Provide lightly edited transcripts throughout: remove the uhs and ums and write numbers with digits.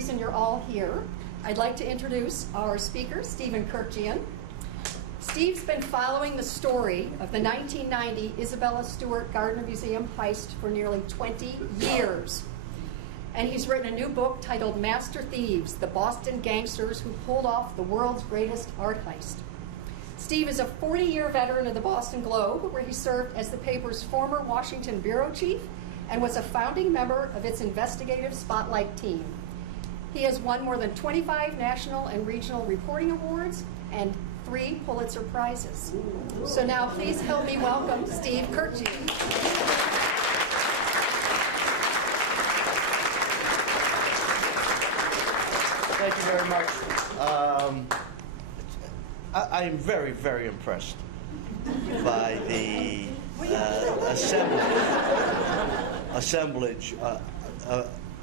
reason you're all here. I'd like to introduce our speaker, Stephen Kurkjian. Steve's been following the story of the 1990 Isabella Stewart Gardner Museum heist for nearly 20 years. And he's written a new book titled Master Thieves, the Boston Gangsters Who Pulled Off the World's Greatest Art Heist. Steve is a 40-year veteran of the Boston Globe, where he served as the paper's former Washington bureau chief and was a founding member of its investigative spotlight team. He has won more than 25 national and regional reporting awards and 3 Pulitzer Prizes. So now please help me welcome Steve Kurkjian. Thank you very much. I am very, very impressed by the assemblage.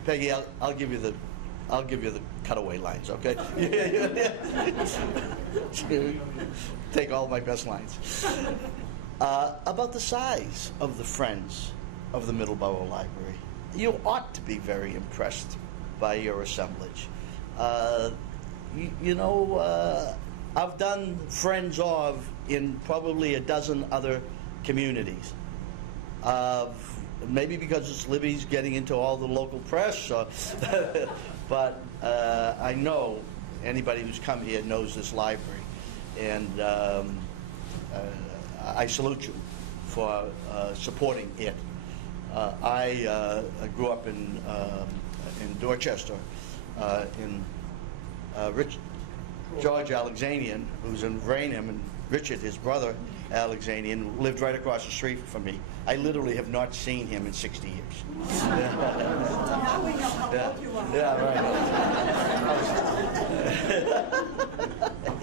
Peggy, I'll give you the cutaway lines, okay? Take all my best lines. About the size of the Friends of the Middleborough Library. You ought to be very impressed by your assemblage. I've done Friends of in probably a dozen other communities. Maybe because it's Libby's getting into all the local press, but I know anybody who's come here knows this library, and I salute you for supporting it. I grew up in Dorchester, in George Alexanian, who's in Rainham, and Richard, his brother, Alexanian, lived right across the street from me. I literally have not seen him in 60 years. Now we know how old you are. Yeah, right.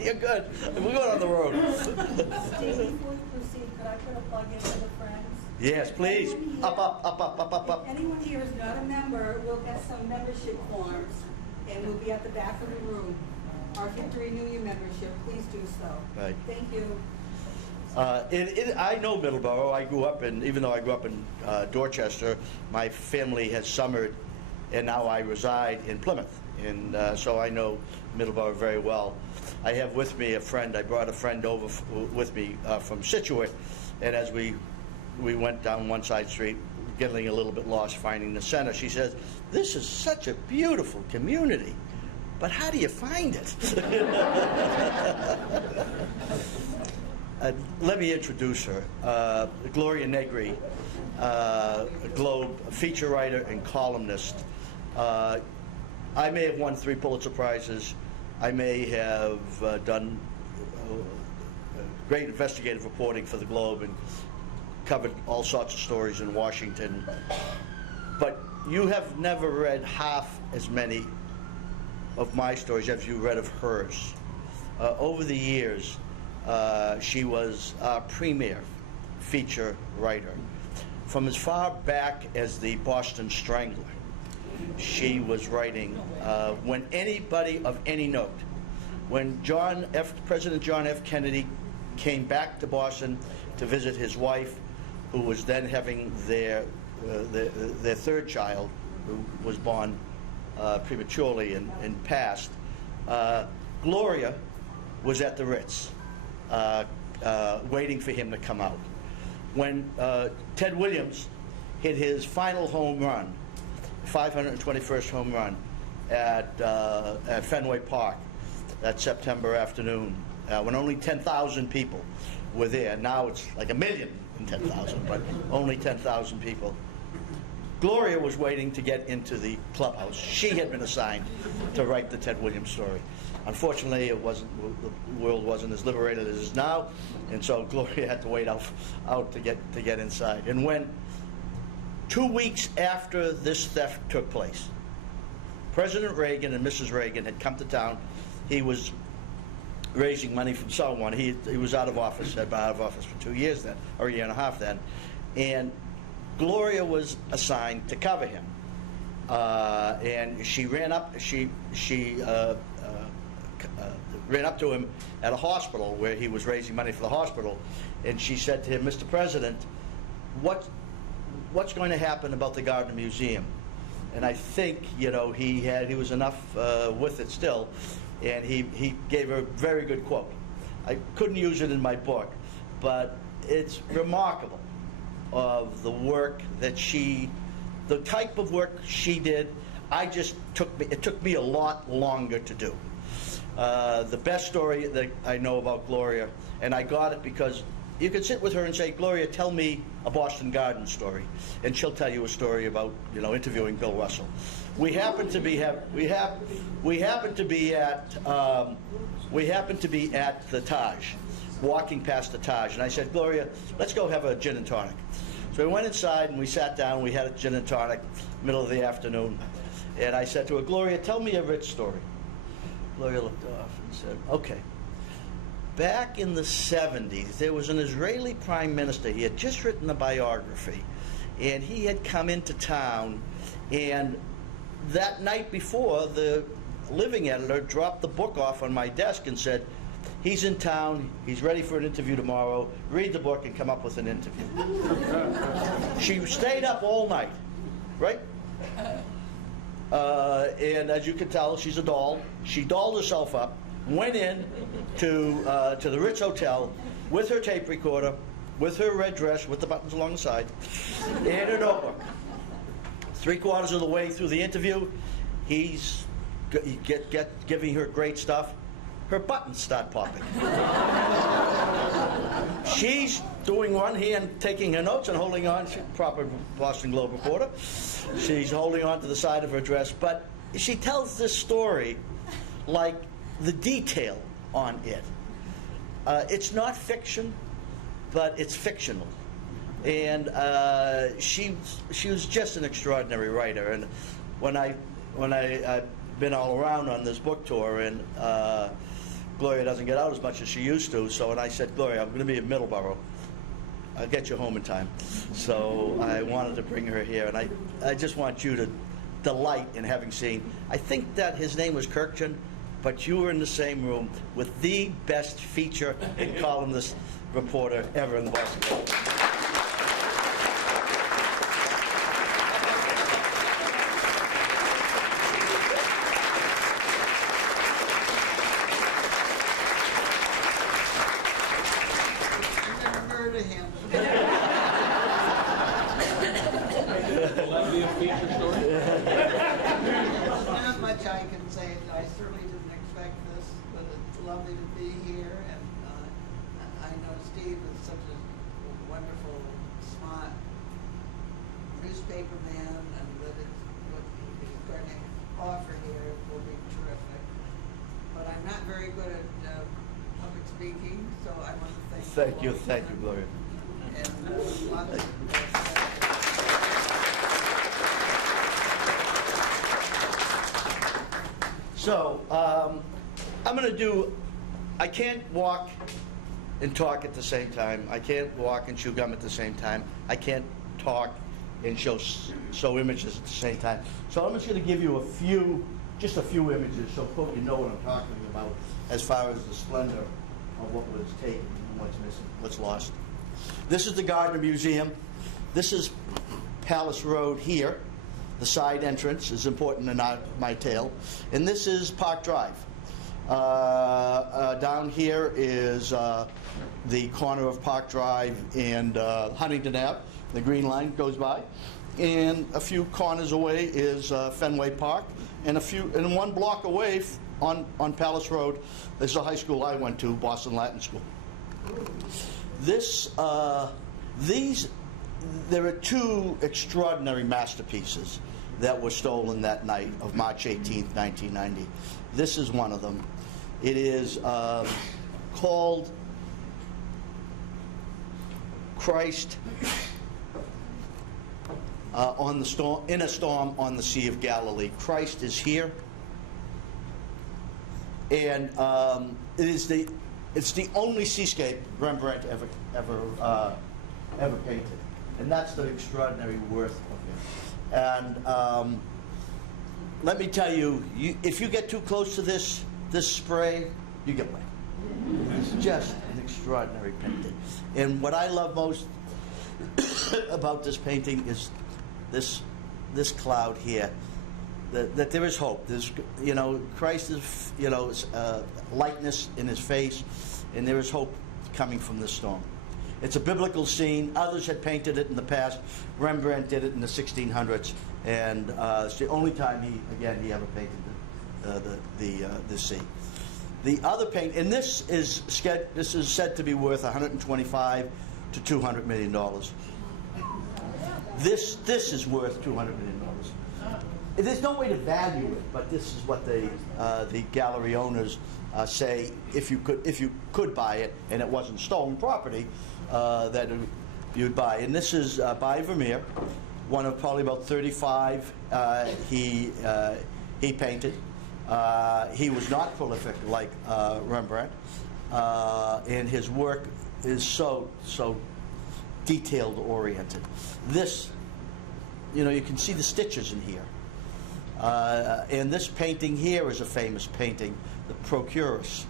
You're good. We're going on the road. Steve, before you proceed, could I put a plug in for the Friends? Yes, please. Here, Up. If anyone here is not a member, we'll get some membership forms, and we'll be at the back of the room. Or if you have to renew your membership, please do so. Right. Thank you. I know Middleborough. I grew up in, even though I grew up in Dorchester, my family has summered, and now I reside in Plymouth. And so I know Middleborough very well. I have with me a friend. I brought a friend over with me from Scituate, and as we went down one side street, getting a little bit lost finding the center, she says, "This is such a beautiful community, but how do you find it?" Let me introduce her. Gloria Negri, Globe feature writer and columnist. I may have won 3 Pulitzer Prizes. I may have done great investigative reporting for the Globe and covered all sorts of stories in Washington. But you have never read half as many of my stories as you read of hers. Over the years, she was our premier feature writer. From as far back as the Boston Strangler, she was writing when anybody of any note, when President John F. Kennedy came back to Boston to visit his wife, who was then having their 3rd child, who was born prematurely and passed. Gloria was at the Ritz, waiting for him to come out. When Ted Williams hit his final home run, 521st home run at Fenway Park that September afternoon, when only 10,000 people were there. Now it's like 1,010,000, but only 10,000 people. Gloria was waiting to get into the clubhouse. She had been assigned to write the Ted Williams story. Unfortunately, the world wasn't as liberated as it is now, and so Gloria had to wait out to get inside. And when 2 weeks after this theft took place, President Reagan and Mrs. Reagan had come to town. He was raising money from someone. He was out of office, had been out of office for 2 years then, or a year and a half then, and Gloria was assigned to cover him. And she ran up. She ran up to him at a hospital where he was raising money for the hospital, and she said to him, "Mr. President, what's going to happen about the Gardner Museum?" And I think, you know, he was enough with it still, and he gave her a very good quote. I couldn't use it in my book, but it's remarkable of the work that the type of work she did. It took me a lot longer to do. The best story that I know about Gloria, and I got it because you could sit with her and say, Gloria, tell me a Boston Garden story, and she'll tell you a story about, you know, interviewing Bill Russell. We happened to be at the Taj, walking past the Taj, and I said, Gloria, let's go have a gin and tonic. So we went inside and we sat down. We had a gin and tonic, middle of the afternoon, and I said to her, Gloria, tell me a rich story. Gloria looked off and said, okay. Back in the 70s, there was an Israeli prime minister. He had just written a biography, and he had come into town, and that night before, the living editor dropped the book off on my desk and said, he's in town, he's ready for an interview tomorrow, read the book and come up with an interview. She stayed up all night, right? And as you can tell, she's a doll. She dolled herself up, went in to the Ritz Hotel with her tape recorder, with her red dress, with the buttons along the side, and her notebook. 3/4 of the way through the interview, he's giving her great stuff. Her buttons start popping. She's doing one hand, taking her notes and holding on, proper Boston Globe reporter. She's holding on to the side of her dress, but she tells this story like the detail on it. It's not fiction, but it's fictional. And she was just an extraordinary writer. And when I've been all around on this book tour, and Gloria doesn't get out as much as she used to, so when I said, Gloria, I'm going to be in Middleborough, I'll get you home in time. So I wanted to bring her here, and I just want you to delight in having seen. I think that his name was Kurkjian, but you were in the same room with the best feature and columnist reporter ever in the Boston Globe. Not much I can say. I certainly didn't expect this, but it's lovely to be here. And I know Steve is such a wonderful, smart newspaper man, and that what he's going to offer here will be terrific. But I'm not very good at public speaking, so I want to thank you. Thank you, Gloria. And lots of So, I'm going to do, I can't walk and talk at the same time. I can't walk and chew gum at the same time. I can't talk and show images at the same time. So I'm just going to give you just a few images so you know what I'm talking about as far as the splendor of what was taken and what's missing, what's lost. This is the Gardner Museum. This is Palace Road here. The side entrance is important in my tale. And this is Park Drive. Down here is the corner of Park Drive and Huntington Ave. The green line goes by. And a few corners away is Fenway Park. And one block away on Palace Road is the high school I went to, Boston Latin School. There are two extraordinary masterpieces that were stolen that night of March 18th, 1990. This is one of them. It is called Christ in a Storm on the Sea of Galilee. Christ is here, and it's the only seascape Rembrandt ever painted. And that's the extraordinary worth of it. And let me tell you, if you get too close to this spray, you get wet. It's just an extraordinary painting. And what I love most about this painting is this this cloud here, that there is hope. There's, Christ is, lightness in his face, and there is hope coming from this storm. It's a biblical scene. Others had painted it in the past. Rembrandt did it in the 1600s, and it's the only time he ever painted the sea. The other paint, and this is said to be worth 125 to 200 million dollars. This is worth 200 million dollars. There's no way to value it, but this is what the gallery owners say. If you could buy it and it wasn't stolen property, that you'd buy. And this is by Vermeer, one of probably about 35 he painted. He was not prolific like Rembrandt, and his work is so detailed oriented. This, you can see the stitches in here. And this painting here is a famous painting, the Procurus,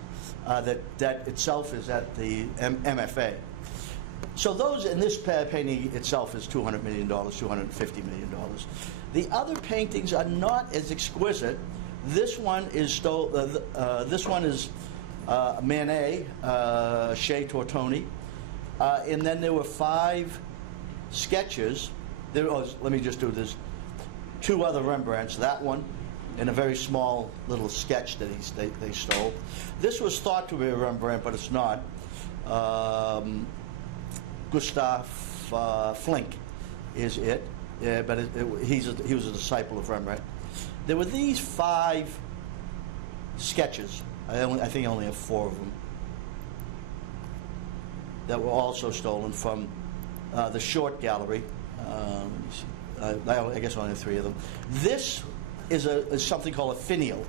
that itself is at the MFA. So this painting itself is $200 million, $250 million. The other paintings are not as exquisite. This one is Manet, Chez Tortoni, and then there were 5 sketches. Let me just do this. 2 other Rembrandts, that one, and a very small little sketch that they stole. This was thought to be a Rembrandt, but it's not. Gustav Flink is it, but he was a disciple of Rembrandt. There were these 5 sketches. I think I only have 4 of them that were also stolen from the Short Gallery. Let me see. I guess I only have 3 of them. This is something called a finial.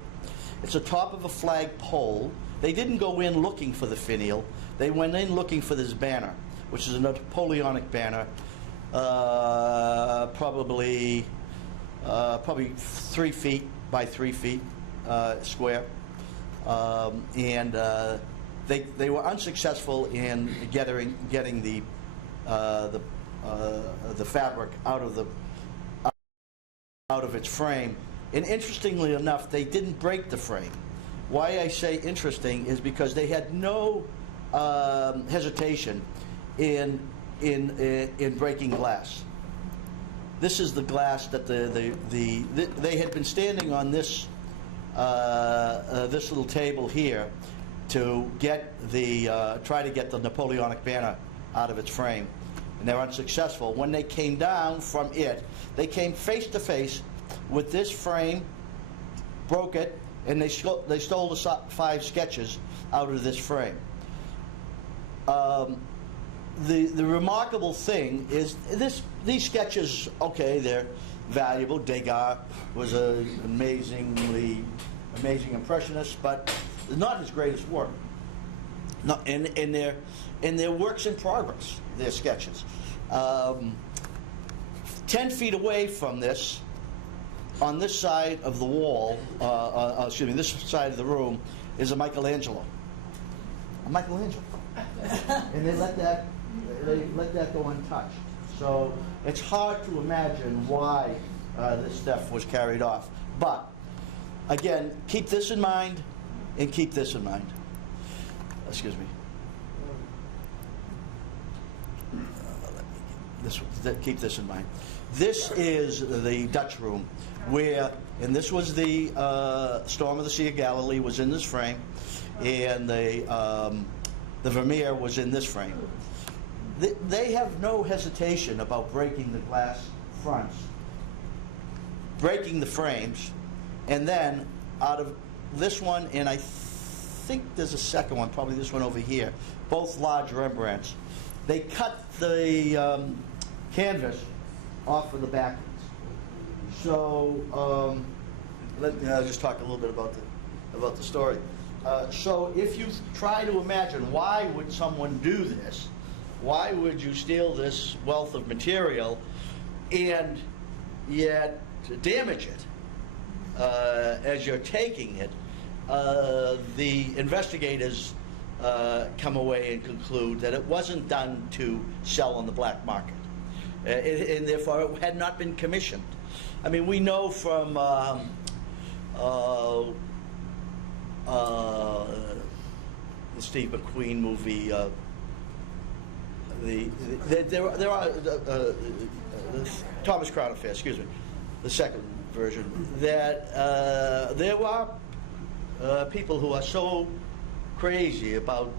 It's atop of a flag pole. They didn't go in looking for the finial. They went in looking for this banner, which is a Napoleonic banner, probably 3 feet by 3 feet square, and they were unsuccessful in getting the fabric out of its frame. And interestingly enough, they didn't break the frame. Why I say interesting is because they had no hesitation in breaking glass. This is the glass that they had been standing on this this little table here to try to get the Napoleonic banner out of its frame, and they were unsuccessful. When they came down from it, they came face to face with this frame, broke it, and they stole the 5 sketches out of this frame. The remarkable thing is these sketches, okay, they're valuable. Degas was an amazing impressionist, but not his greatest work. And they're works in progress. They're sketches. 10 feet away from this, on this side of the wall, this side of the room, is a Michelangelo. And they let that go untouched. So it's hard to imagine why this stuff was carried off. But again, keep this in mind, and keep this in mind. Excuse me. Keep this in mind. This is the Dutch room, and this was the Storm of the Sea of Galilee was in this frame, and the Vermeer was in this frame. They have no hesitation about breaking the glass fronts, breaking the frames, and then out of this one, and I think there's a second one, probably this one over here, both large Rembrandts. They cut the canvas off of the backwards. So I'll just talk a little bit about the story. So if you try to imagine, why would someone do this? Why would you steal this wealth of material and yet damage it as you're taking it? The investigators come away and conclude that it wasn't done to sell on the black market, and therefore it had not been commissioned. I mean, we know from the Steve McQueen movie, there are Thomas Crown Affair, excuse me, the second version, that there are people who are so crazy about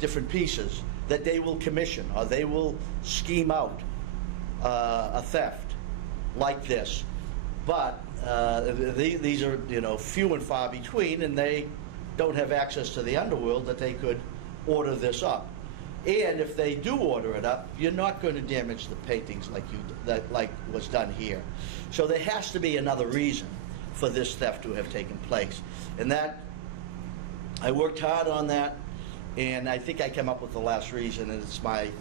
different pieces that they will commission or they will scheme out a theft like this. But these are, few and far between, and they don't have access to the underworld that they could order this up. And if they do order it up, you're not going to damage the paintings like was done here. So there has to be another reason for this theft to have taken place. And that, I worked hard on that, and I think I came up with the last reason, and it's my,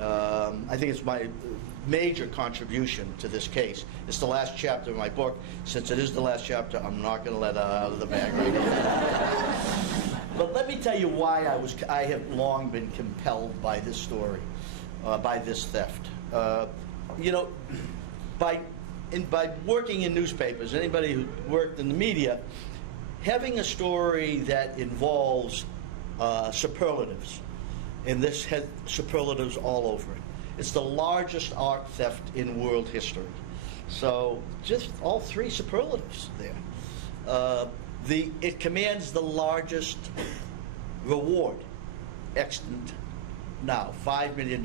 I think it's my major contribution to this case. It's the last chapter of my book. Since it is the last chapter, I'm not going to let it out of the bag right now. But let me tell you why I have long been compelled by this story, by this theft. By working in newspapers, anybody who worked in the media, having a story that involves superlatives, and this had superlatives all over it. It's the largest art theft in world history. So just all three superlatives there. It commands the largest reward extant now, $5 million.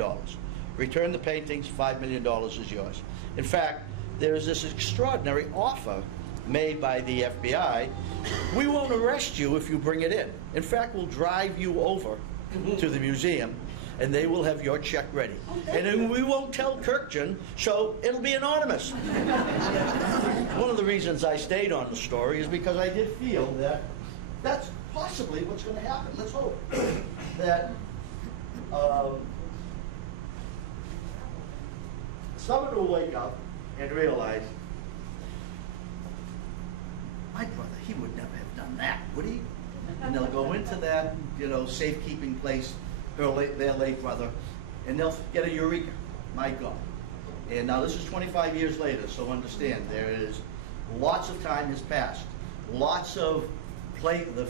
Return the paintings, $5 million is yours. In fact, there is this extraordinary offer made by the FBI. We won't arrest you if you bring it in. In fact, we'll drive you over to the museum, and they will have your check ready. And then we won't tell Kurkjian, so it'll be anonymous. One of the reasons I stayed on the story is because I did feel that that's possibly what's going to happen. Let's hope that someone will wake up and realize, my brother, he would never have done that, would he? And they'll go into that, safekeeping place, their late brother, and they'll get a eureka. My God. And now this is 25 years later, so understand, there is lots of time has passed. Lots of the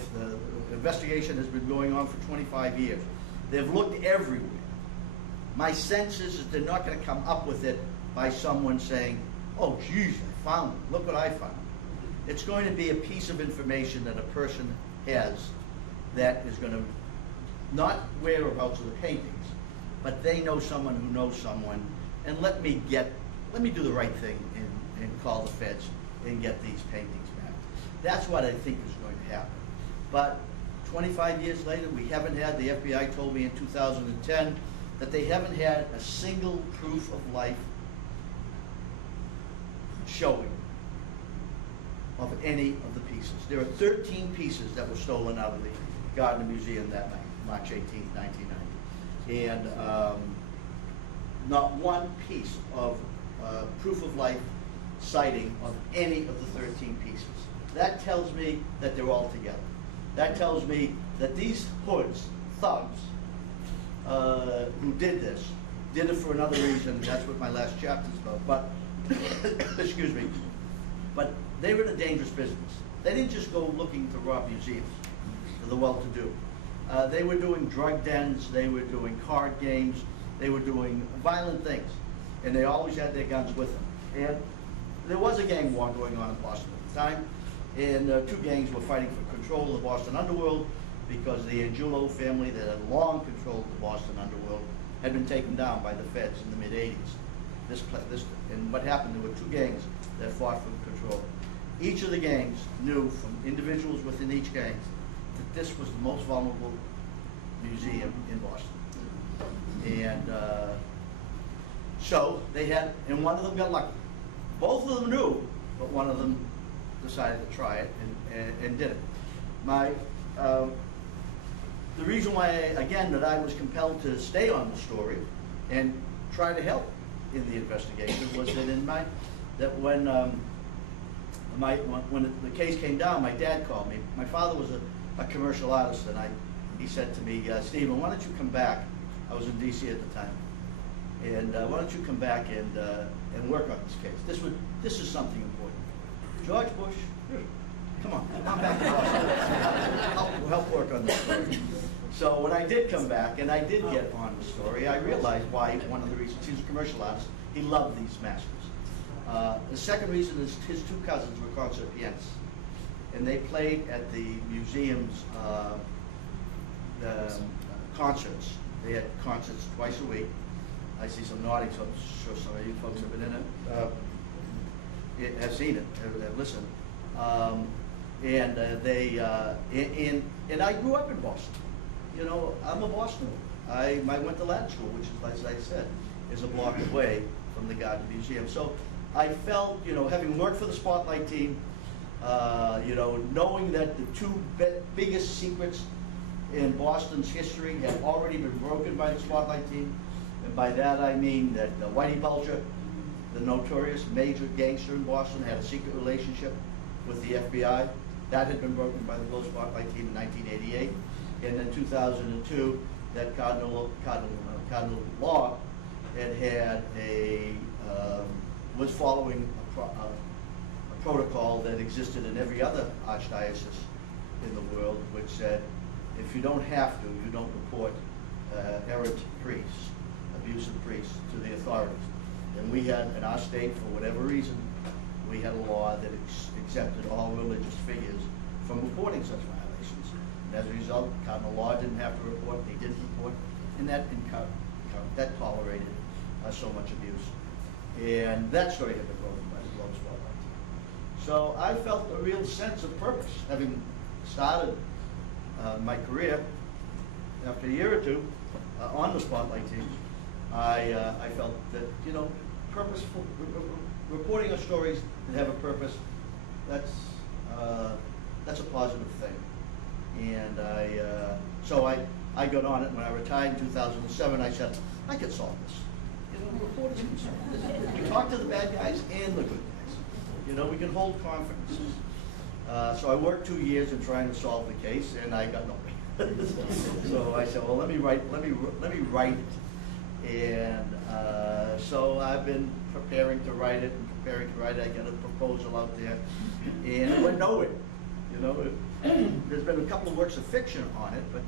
investigation has been going on for 25 years. They've looked everywhere. My sense is that they're not going to come up with it by someone saying, oh, geez, I found it. Look what I found. It's going to be a piece of information that a person has that is going to not whereabouts of the paintings, but they know someone who knows someone, and let me do the right thing and call the feds and get these paintings back. That's what I think is going to happen. But 25 years later, we haven't had, the FBI told me in 2010 that they haven't had a single proof of life showing of any of the pieces. There are 13 pieces that were stolen out of the Gardner Museum that night, March 18, 1990. And not one piece of proof of life sighting of any of the 13 pieces. That tells me that they're all together. That tells me that these hoods, thugs, who did this, did it for another reason. That's what my last chapter is about. But, excuse me, but they were in a dangerous business. They didn't just go looking to rob museums for the well-to-do. They were doing drug dens, they were doing card games, they were doing violent things, and they always had their guns with them. And there was a gang war going on in Boston at the time, and two gangs were fighting for control of the Boston underworld because the Angulo family that had long controlled the Boston underworld had been taken down by the feds in the mid-'80s. And what happened, there were two gangs that fought for control. Each of the gangs knew from individuals within each gang that this was the most vulnerable museum in Boston. And so they had, and one of them got lucky. Both of them knew, but one of them decided to try it and did it. The reason why, again, that I was compelled to stay on the story and try to help in the investigation was that when the case came down, my dad called me. My father was a commercial artist, and he said to me, Stephen, why don't you come back? I was in D.C. at the time. And why don't you come back and work on this case? This is something important. George Bush, come on back to Boston. Help work on this story. So when I did come back, and I did get on the story, I realized why, one of the reasons, he's a commercial artist, he loved these masters. The second reason is his two cousins were concert pianists, and they played at the museum's concerts. They had concerts twice a week. I see some nodding, so I'm sure some of you folks have been in it, have seen it, have listened. And I grew up in Boston. You know, I'm a Bostoner. I went to Latin school, which is, as I said, is a block away from the Garden Museum. So I felt, you know, having worked for the Spotlight team, you know, knowing that the two biggest secrets in Boston's history had already been broken by the Spotlight team, and by that I mean that Whitey Bulger, the notorious major gangster in Boston, had a secret relationship with the FBI. That had been broken by the Globe Spotlight team in 1988. And in 2002, that Cardinal Law was following a protocol that existed in every other archdiocese in the world, which said, if you don't have to, you don't report errant priests, abusive priests, to the authorities. And we had, in our state, for whatever reason, we had a law that exempted all religious figures from reporting such violations. And as a result, Cardinal Law didn't have to report, they didn't report, and that tolerated so much abuse. And that story had been broken by the Globe Spotlight team. So I felt a real sense of purpose, having started my career after a year or two on the Spotlight team. I felt that, you know, purposeful reporting on stories that have a purpose, that's a positive thing. And so I got on it. When I retired in 2007, I said, I could solve this. You know, reporters can solve this. We talk to the bad guys and the good guys. You know, we can hold conferences. So I worked 2 years in trying to solve the case, and I got nowhere. So I said, well, let me write it. And so I've been preparing to write it. I got a proposal out there, and it went nowhere. You know, there's been a couple of works of fiction on it, but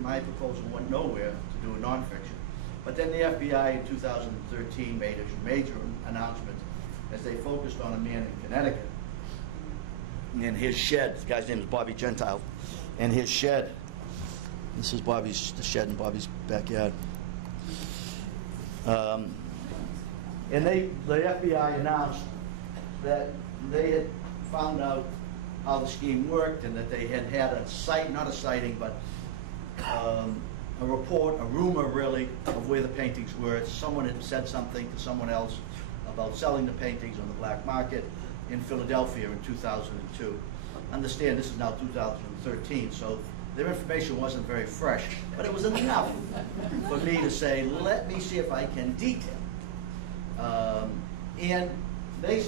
my proposal went nowhere to do a nonfiction. But then the FBI in 2013 made a major announcement as they focused on a man in Connecticut. In his shed, the guy's name is Bobby Gentile, and his shed, this is the shed in Bobby's backyard. And the FBI announced that they had found out how the scheme worked, and that they had not a sighting, but a report, a rumor really, of where the paintings were. Someone had said something to someone else about selling the paintings on the black market in Philadelphia in 2002. Understand, this is now 2013, so their information wasn't very fresh, but it was enough for me to say, let me see if I can detail. And they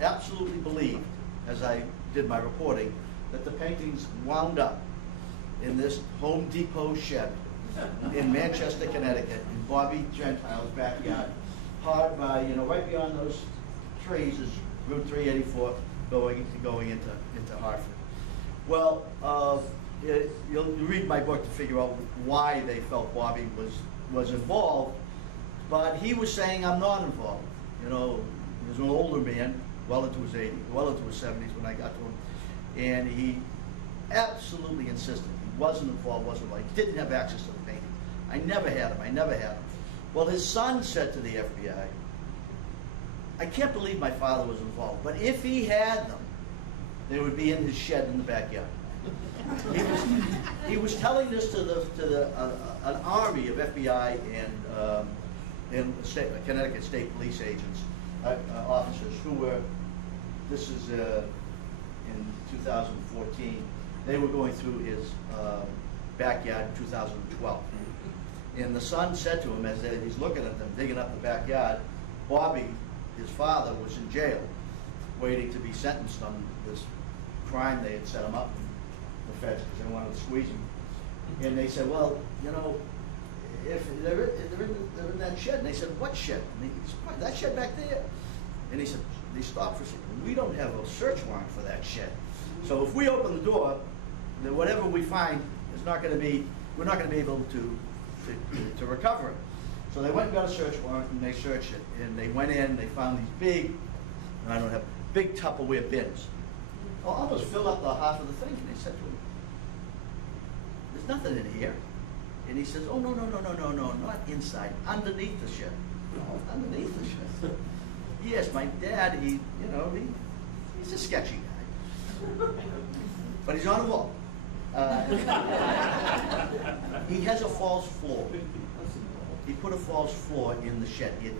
absolutely believed, as I did my reporting, that the paintings wound up in this Home Depot shed in Manchester, Connecticut, in Bobby Gentile's backyard, hard by, you know, right beyond those trees is Route 384 going into Hartford. Well, you'll read my book to figure out why they felt Bobby was involved, but he was saying, I'm not involved. You know, he was an older man, well into his 80s, well into his 70s when I got to him, and he absolutely insisted he wasn't involved, he didn't have access to the painting. I never had him. Well, his son said to the FBI, I can't believe my father was involved, but if he had them, they would be in his shed in the backyard. He was telling this to an army of FBI and Connecticut State Police agents, officers who were. This is in 2014. They were going through his backyard in 2012, and the son said to him as he's looking at them digging up the backyard, Bobby, his father, was in jail, waiting to be sentenced on this crime they had set him up in the feds because they wanted to squeeze him. And they said, well, you know, if they're in that shed. And they said, what shed? And he said, that shed back there. And he said, they stopped for a second. We don't have a search warrant for that shed. So if we open the door, then whatever we find is not going to be, we're not going to be able to recover it. So they went and got a search warrant and they searched it. And they went in, they found these big, I don't have, big Tupperware bins. Well, almost fill up the half of the thing. And they said to him, there's nothing in here. And he says, oh, no, not inside, underneath the shed. No, underneath the shed. Yes, my dad, he's a sketchy guy. But he's on a wall. He has a false floor. He put a false floor in the shed. He had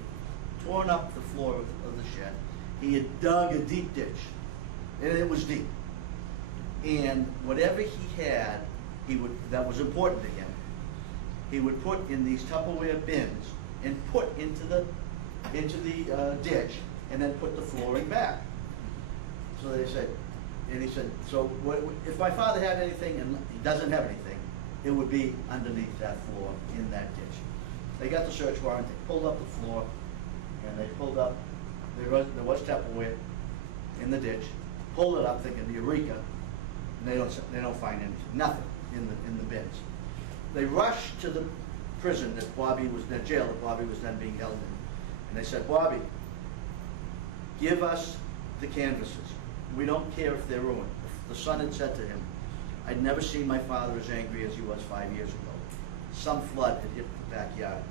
torn up the floor of the shed. He had dug a deep ditch, and it was deep. And whatever he had, that was important to him, he would put in these Tupperware bins and put into the ditch, and then put the flooring back. So they said, and he said, so if my father had anything and he doesn't have anything, it would be underneath that floor in that ditch. They got the search warrant, they pulled up the floor, and they pulled up, there was Tupperware in the ditch, pulled it up thinking, Eureka, and they don't find anything, nothing in the bins. They rushed to the prison the jail that Bobby was then being held in, and they said, Bobby, give us the canvases. We don't care if they're ruined. The son had said to him, I'd never seen my father as angry as he was 5 years ago. Some flood had hit the backyard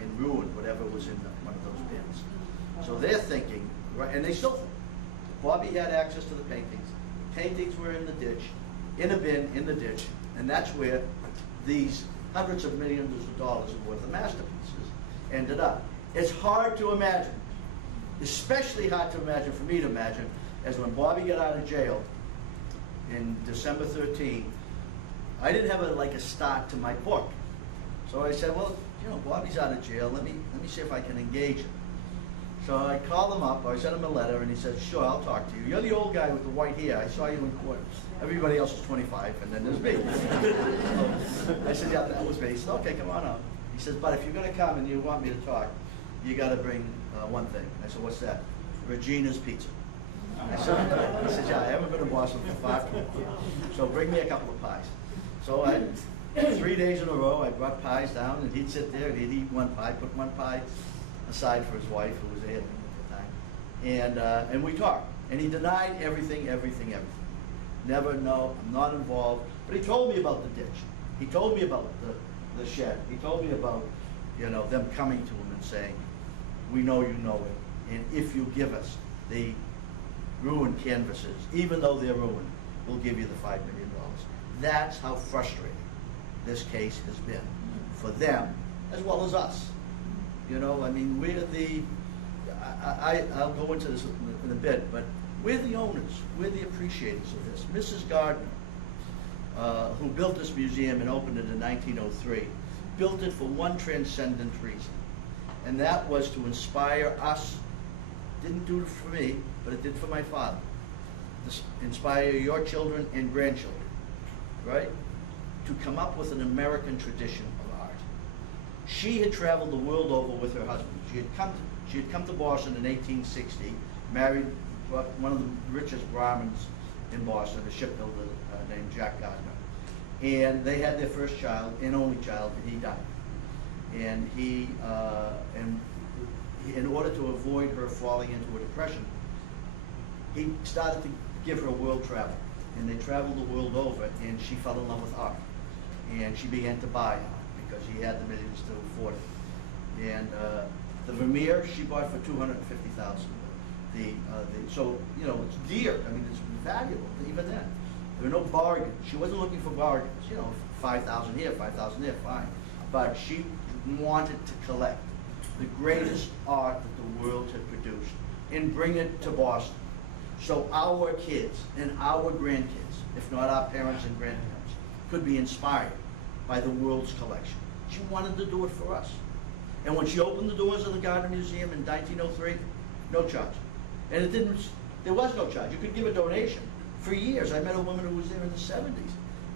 and ruined whatever was in one of those bins. So they're thinking, right, and they still think, Bobby had access to the paintings. The paintings were in the ditch, in a bin, in the ditch, and that's where these hundreds of millions of dollars worth of masterpieces ended up. It's hard to imagine, especially hard to imagine for me to imagine, as when Bobby got out of jail in December 13, I didn't have a start to my book. So I said, well, Bobby's out of jail, let me see if I can engage him. So I called him up, I sent him a letter, and he said, sure, I'll talk to you. You're the old guy with the white hair, I saw you in court. Everybody else is 25, and then there's me. So I said, yeah, that was me. He said, okay, come on out. He says, but if you're gonna come and you want me to talk, you gotta bring one thing. I said, what's that? Regina's Pizza. I said, yeah, I haven't been to Boston for 5 years, so bring me a couple of pies. So 3 days in a row, I brought pies down, and he'd sit there and he'd eat one pie, put one pie aside for his wife, who was ailing at the time, and we talked. And he denied everything. Never, no, I'm not involved. But he told me about the ditch. He told me about the shed. He told me about, them coming to him and saying, we know you know it, and if you give us the ruined canvases, even though they're ruined, we'll give you the $5 million. That's how frustrating this case has been for them as well as us. I mean, we're I'll go into this in a bit, but we're the owners, we're the appreciators of this. Mrs. Gardner, who built this museum and opened it in 1903, built it for one transcendent reason, and that was to inspire us. Didn't do it for me, but it did for my father. To inspire your children and grandchildren, right? To come up with an American tradition of art. She had traveled the world over with her husband. She had come to Boston in 1860, married one of the richest Brahmins in Boston, a shipbuilder named Jack Gardner. And they had their first child, and only child, and he died. And in order to avoid her falling into a depression, he started to give her world travel. And they traveled the world over, and she fell in love with art. And she began to buy art because she had the millions to afford it. And the Vermeer she bought for $250,000. So it's dear. I mean, it's valuable even then. There were no bargains. She wasn't looking for bargains. 5,000 here, 5,000 there, fine. But she wanted to collect the greatest art that the world had produced and bring it to Boston. So our kids and our grandkids, if not our parents and grandparents, could be inspired by the world's collection. She wanted to do it for us. And when she opened the doors of the Gardner Museum in 1903, no charge. And there was no charge. You could give a donation. For years, I met a woman who was there in the 70s.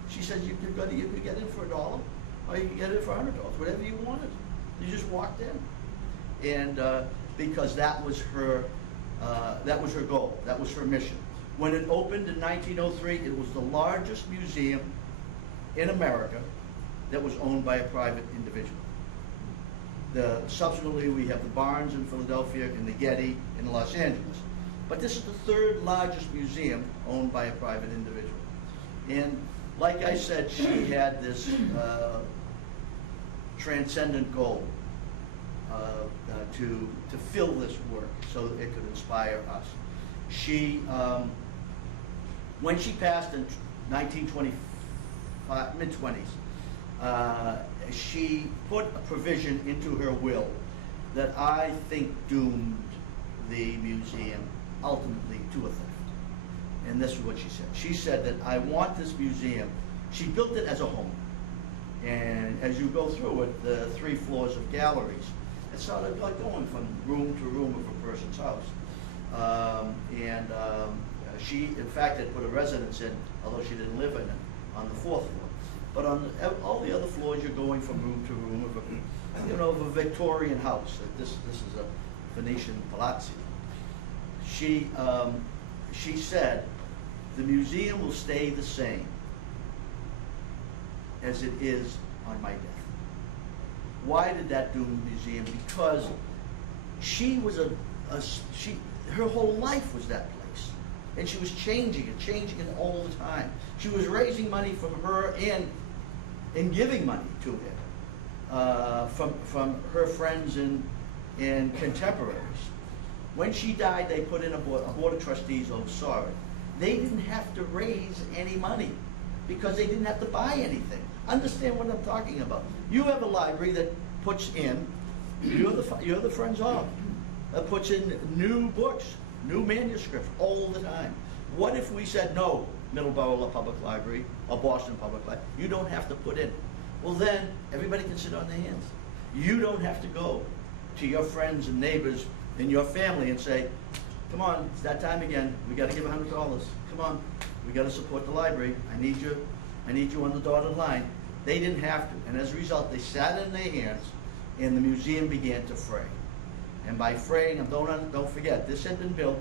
She said you could get in for $1, or you could get in for $100, whatever you wanted. You just walked in. And because that was her That was her goal. That was her mission. When it opened in 1903, it was the largest museum in America that was owned by a private individual. Subsequently, we have the Barnes in Philadelphia and the Getty in Los Angeles. But this is the third largest museum owned by a private individual. And like I said, she had this transcendent goal to fill this work so that it could inspire us. She, when she passed in 1925, mid-20s, she put a provision into her will that I think doomed the museum ultimately to a theft. And this is what she said. She said that I want this museum, she built it as a home. And as you go through it, the 3 floors of galleries, it started like going from room to room of a person's house. She, in fact, had put a residence in, although she didn't live in it, on the 4th floor. But on all the other floors, you're going from room to room of a Victorian house. This is a Venetian palazzo. She said, the museum will stay the same as it is on my death. Why did that doom the museum? Because she was her whole life was that place. And she was changing it all the time. She was raising money from her and giving money to it from her friends and contemporaries. When she died, they put in a board of trustees oversaw it. They didn't have to raise any money because they didn't have to buy anything. Understand what I'm talking about. You have a library that puts in, you're the Friends Hall, that puts in new books, new manuscripts all the time. What if we said, no, Middleborough Public Library or Boston Public Library, you don't have to put in. Well then, everybody can sit on their hands. You don't have to go to your friends and neighbors and your family and say, come on, it's that time again, we gotta give $100. Come on, we gotta support the library. I need you on the dotted line. They didn't have to, and as a result, they sat in their hands and the museum began to fray. And by fraying, don't forget, this had been built,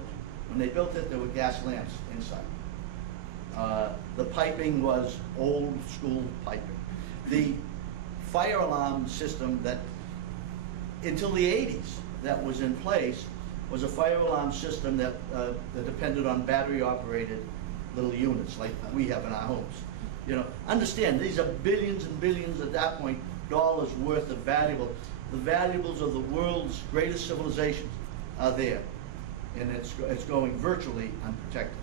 when they built it, there were gas lamps inside. The piping was old school piping. The fire alarm system that, until the 80s, that was in place, was a fire alarm system that depended on battery operated little units like we have in our homes. Understand, these are billions and billions at that point, dollars worth of the valuables of the world's greatest civilizations are there. And it's going virtually unprotected.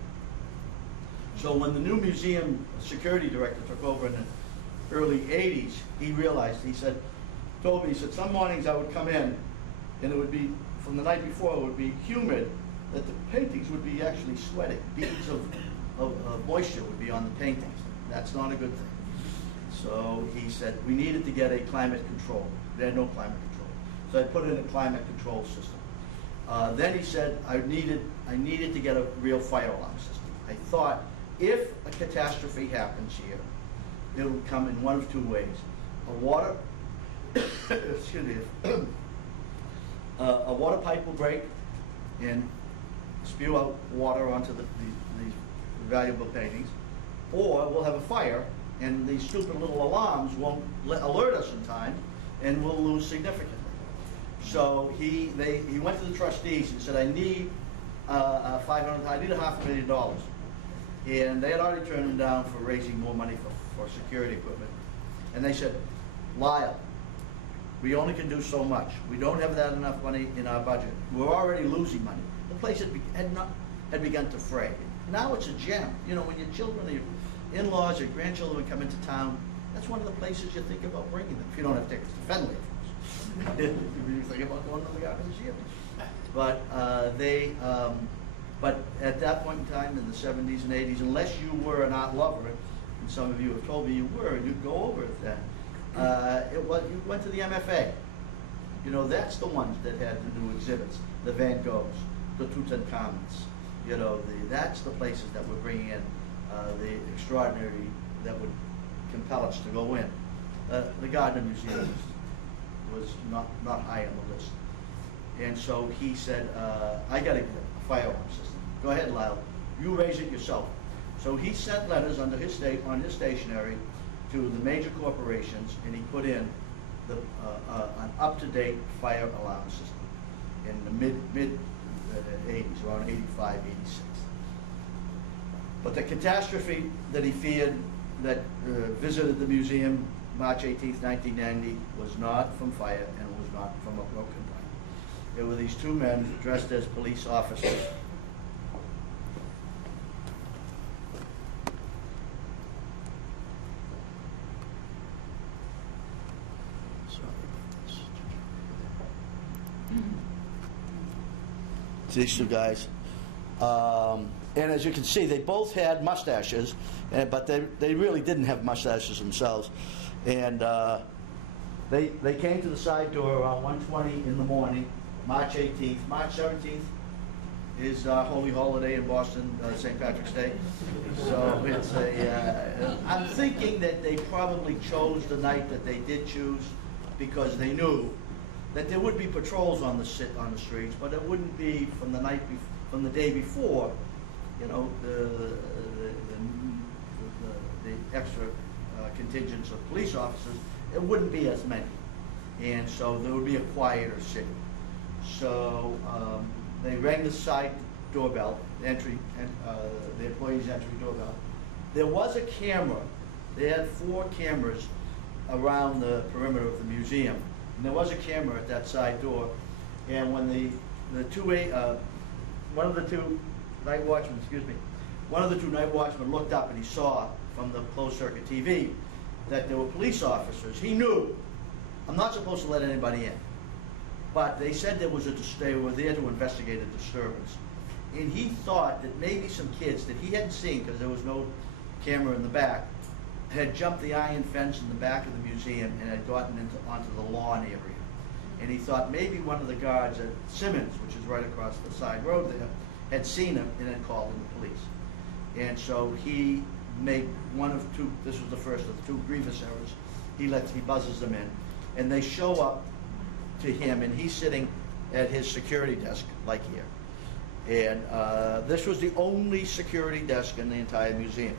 So when the new museum security director took over in the early 80s, he realized, told me, some mornings I would come in and it would be, from the night before, it would be humid, that the paintings would be actually sweating. Beads of moisture would be on the paintings. That's not a good thing. So he said, we needed to get a climate control. They had no climate control. So I put in a climate control system. Then he said, I needed to get a real fire alarm system. I thought, if a catastrophe happens here, it will come in one of 2 ways. A water pipe will break and spew out water onto these valuable paintings, or we'll have a fire and these stupid little alarms won't alert us in time and we'll lose significantly. So he went to the trustees and said, I need $500,000. And they had already turned him down for raising more money for security equipment. And they said, Lyle, we only can do so much. We don't have that enough money in our budget. We're already losing money. The place had begun to fray. Now it's a gem. When your children, your in-laws, your grandchildren come into town, that's one of the places you think about bringing them. If you don't have tickets to Fenway, of course. You think about going to the Garden Museum. But but at that point in time, in the 70s and 80s, unless you were an art lover, and some of you have told me you were, you'd go over it then. You went to the MFA. That's the ones that had the new exhibits, the Van Goghs, the Tutankhamons. That's the places that we're bringing in the extraordinary that would compel us to go in. The Gardner Museum was not high on the list. And so he said, I got to get a fire alarm system. Go ahead, Lyle. You raise it yourself. So he sent letters under his on his stationery to the major corporations, and he put in an up-to-date fire alarm system in the mid 80s, around 85, 86. But the catastrophe that he feared that visited the museum March 18th, 1990 was not from fire and was not from a broken pipe. It were these two men dressed as police officers. These two guys. And as you can see, they both had mustaches, but they really didn't have mustaches themselves. And they came to the side door around 1:20 in the morning, March 18th. March 17th is our holy holiday in Boston, St. Patrick's Day. So it's I'm thinking that they probably chose the night that they did choose because they knew that there would be patrols on the streets, but it wouldn't be from the day before. You know, the extra contingents of police officers, it wouldn't be as many, and so there would be a quieter city. So they rang the side doorbell, the employee's entry doorbell. There was a camera. They had 4 cameras around the perimeter of the museum. And there was a camera at that side door, and when one of the two night watchmen looked up and he saw from the closed circuit TV that there were police officers. He knew, I'm not supposed to let anybody in, but they said they were there to investigate a disturbance, and he thought that maybe some kids that he hadn't seen because there was no camera in the back had jumped the iron fence in the back of the museum and had gotten onto the lawn area. And he thought maybe one of the guards at Simmons, which is right across the side road there, had seen him and had called in the police. And so he made one of two, this was the first of the 2 grievous errors. He buzzes them in, and they show up to him, and he's sitting at his security desk, like here. And this was the only security desk in the entire museum.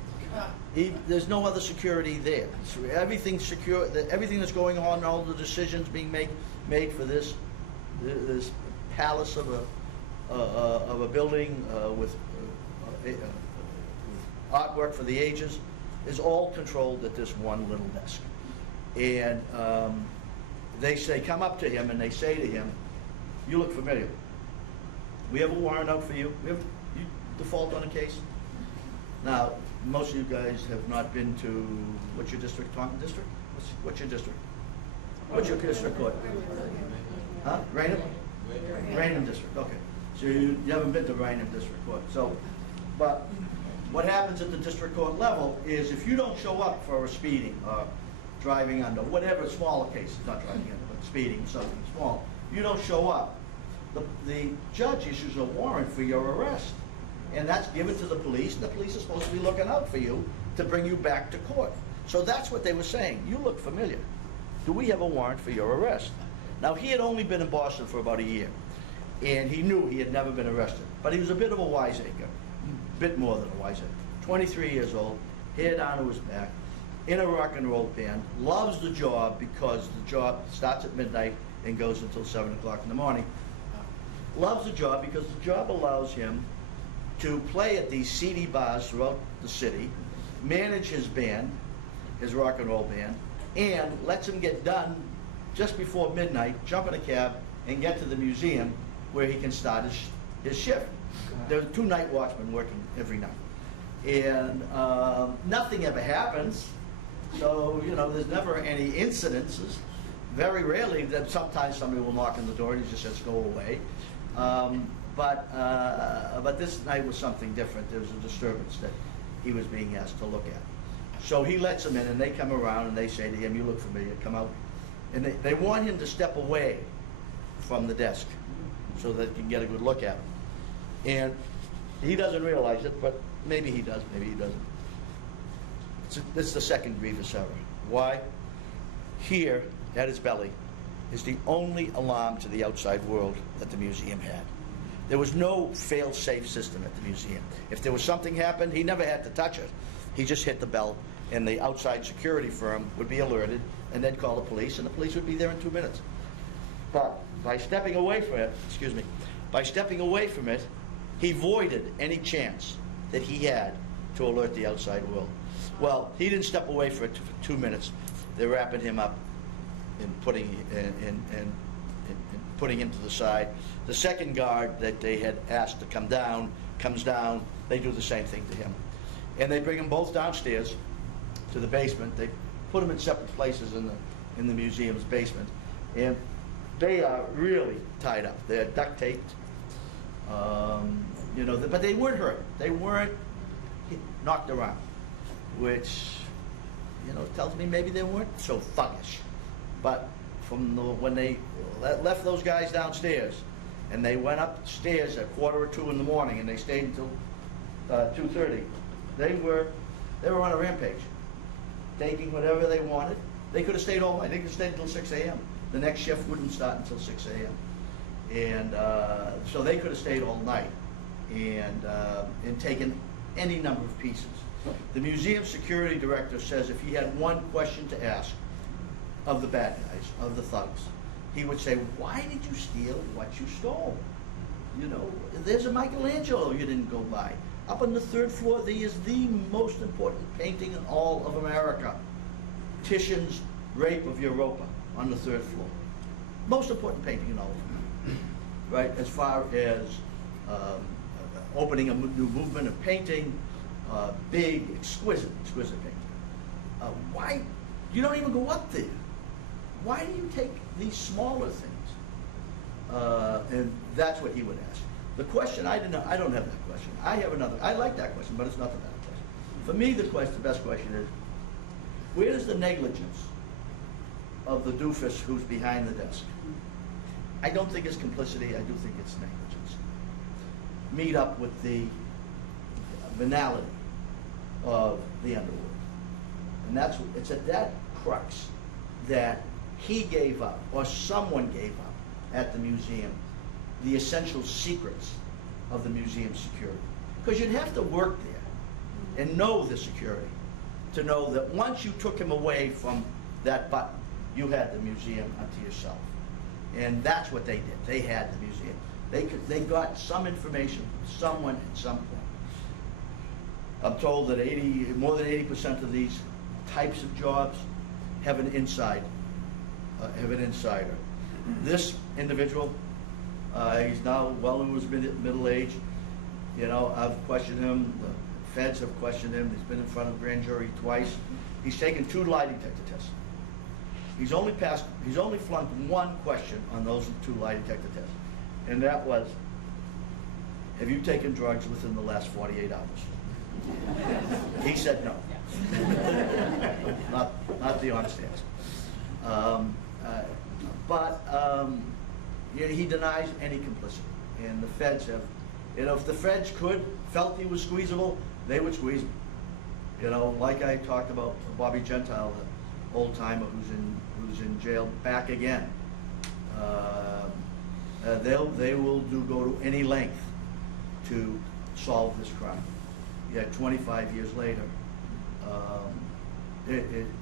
There's no other security there. So everything's secure. Everything that's going on, all the decisions being made for this palace of a building with artwork for the ages, is all controlled at this one little desk. And they say, come up to him, and they say to him, "You look familiar. We have a warrant out for you. You default on a case." Now, most of you guys have not been to, what's your district, Taunton District? What's your district? What's your district court? Huh? Raynham? Raynham District, okay. So you haven't been to Raynham District Court. So, but what happens at the district court level is if you don't show up for a speeding or driving under, whatever smaller cases, not driving under, but speeding, something small, you don't show up, the judge issues a warrant for your arrest. And that's given to the police, and the police are supposed to be looking out for you to bring you back to court. So that's what they were saying. You look familiar. Do we have a warrant for your arrest? Now, he had only been in Boston for about a year, and he knew he had never been arrested. But he was a bit of a wiseacre, a bit more than a wiseacre. 23 years old, hair down to his back, in a rock and roll band, loves the job because the job starts at midnight and goes until 7 o'clock in the morning. Loves the job because the job allows him to play at these seedy bars throughout the city, manage his band, his rock and roll band, and lets him get done just before midnight, jump in a cab, and get to the museum where he can start his shift. There are 2 night watchmen working every night. And nothing ever happens, so, you know, there's never any incidences. Very rarely, that sometimes somebody will knock on the door and he just says, "Go away." But this night was something different. There was a disturbance that he was being asked to look at. So he lets them in, and they come around, and they say to him, "You look familiar, come out." And they want him to step away from the desk so that they can get a good look at him. And he doesn't realize it, but maybe he does, maybe he doesn't. This is the second grievous error. Why? Here, at his belly, is the only alarm to the outside world that the museum had. There was no fail-safe system at the museum. If there was something happened, he never had to touch it. He just hit the bell, and the outside security firm would be alerted, and they'd call the police, and the police would be there in 2 minutes. But by stepping away from it, he voided any chance that he had to alert the outside world. Well, he didn't step away for 2 minutes. They're wrapping him up and putting him to the side. The second guard that they had asked to come down comes down. They do the same thing to him, and they bring them both downstairs to the basement. They put them in separate places in the museum's basement, and they are really tied up. They're duct taped, but they weren't hurt. They weren't knocked around, which tells me maybe they weren't so thuggish. But when they left those guys downstairs, and they went upstairs at 1:45 in the morning, and they stayed until 2:30, they were on a rampage, taking whatever they wanted. They could have stayed all night. They could have stayed until 6 a.m. The next shift wouldn't start until 6 a.m. And so they could have stayed all night and taken any number of pieces. The museum security director says if he had one question to ask of the bad guys, of the thugs, he would say, "Why did you steal what you stole? There's a Michelangelo you didn't go by. Up on the 3rd floor, there is the most important painting in all of America. Titian's Rape of Europa on the 3rd floor. Most important painting in all of America." Right, as far as opening a new movement of painting, big, exquisite painting. Why? You don't even go up there. Why do you take these smaller things? And that's what he would ask. The question, I don't have that question. I have another. I like that question, but it's not the better question. For me, the best question is, where is the negligence of the doofus who's behind the desk? I don't think it's complicity. I do think it's negligence. Meet up with the venality of the underworld. And it's at that crux that he gave up, or someone gave up at the museum, the essential secrets of the museum security. Because you'd have to work there and know the security to know that once you took him away from that button, you had the museum unto yourself. And that's what they did. They had the museum. They got some information from someone at some point. I'm told that more than 80% of these types of jobs have an insider. This individual, he's now well into his middle age. I've questioned him. The feds have questioned him. He's been in front of a grand jury twice. He's taken 2 lie detector tests. He's only flunked one question on those 2 lie detector tests, and that was, have you taken drugs within the last 48 hours? He said no. Not the honest answer. But he denies any complicity, and the feds have. If the feds felt he was squeezable, they would squeeze him. Like I talked about Bobby Gentile, the old timer who's in jail back again. They will go to any length to solve this crime. Yet 25 years later,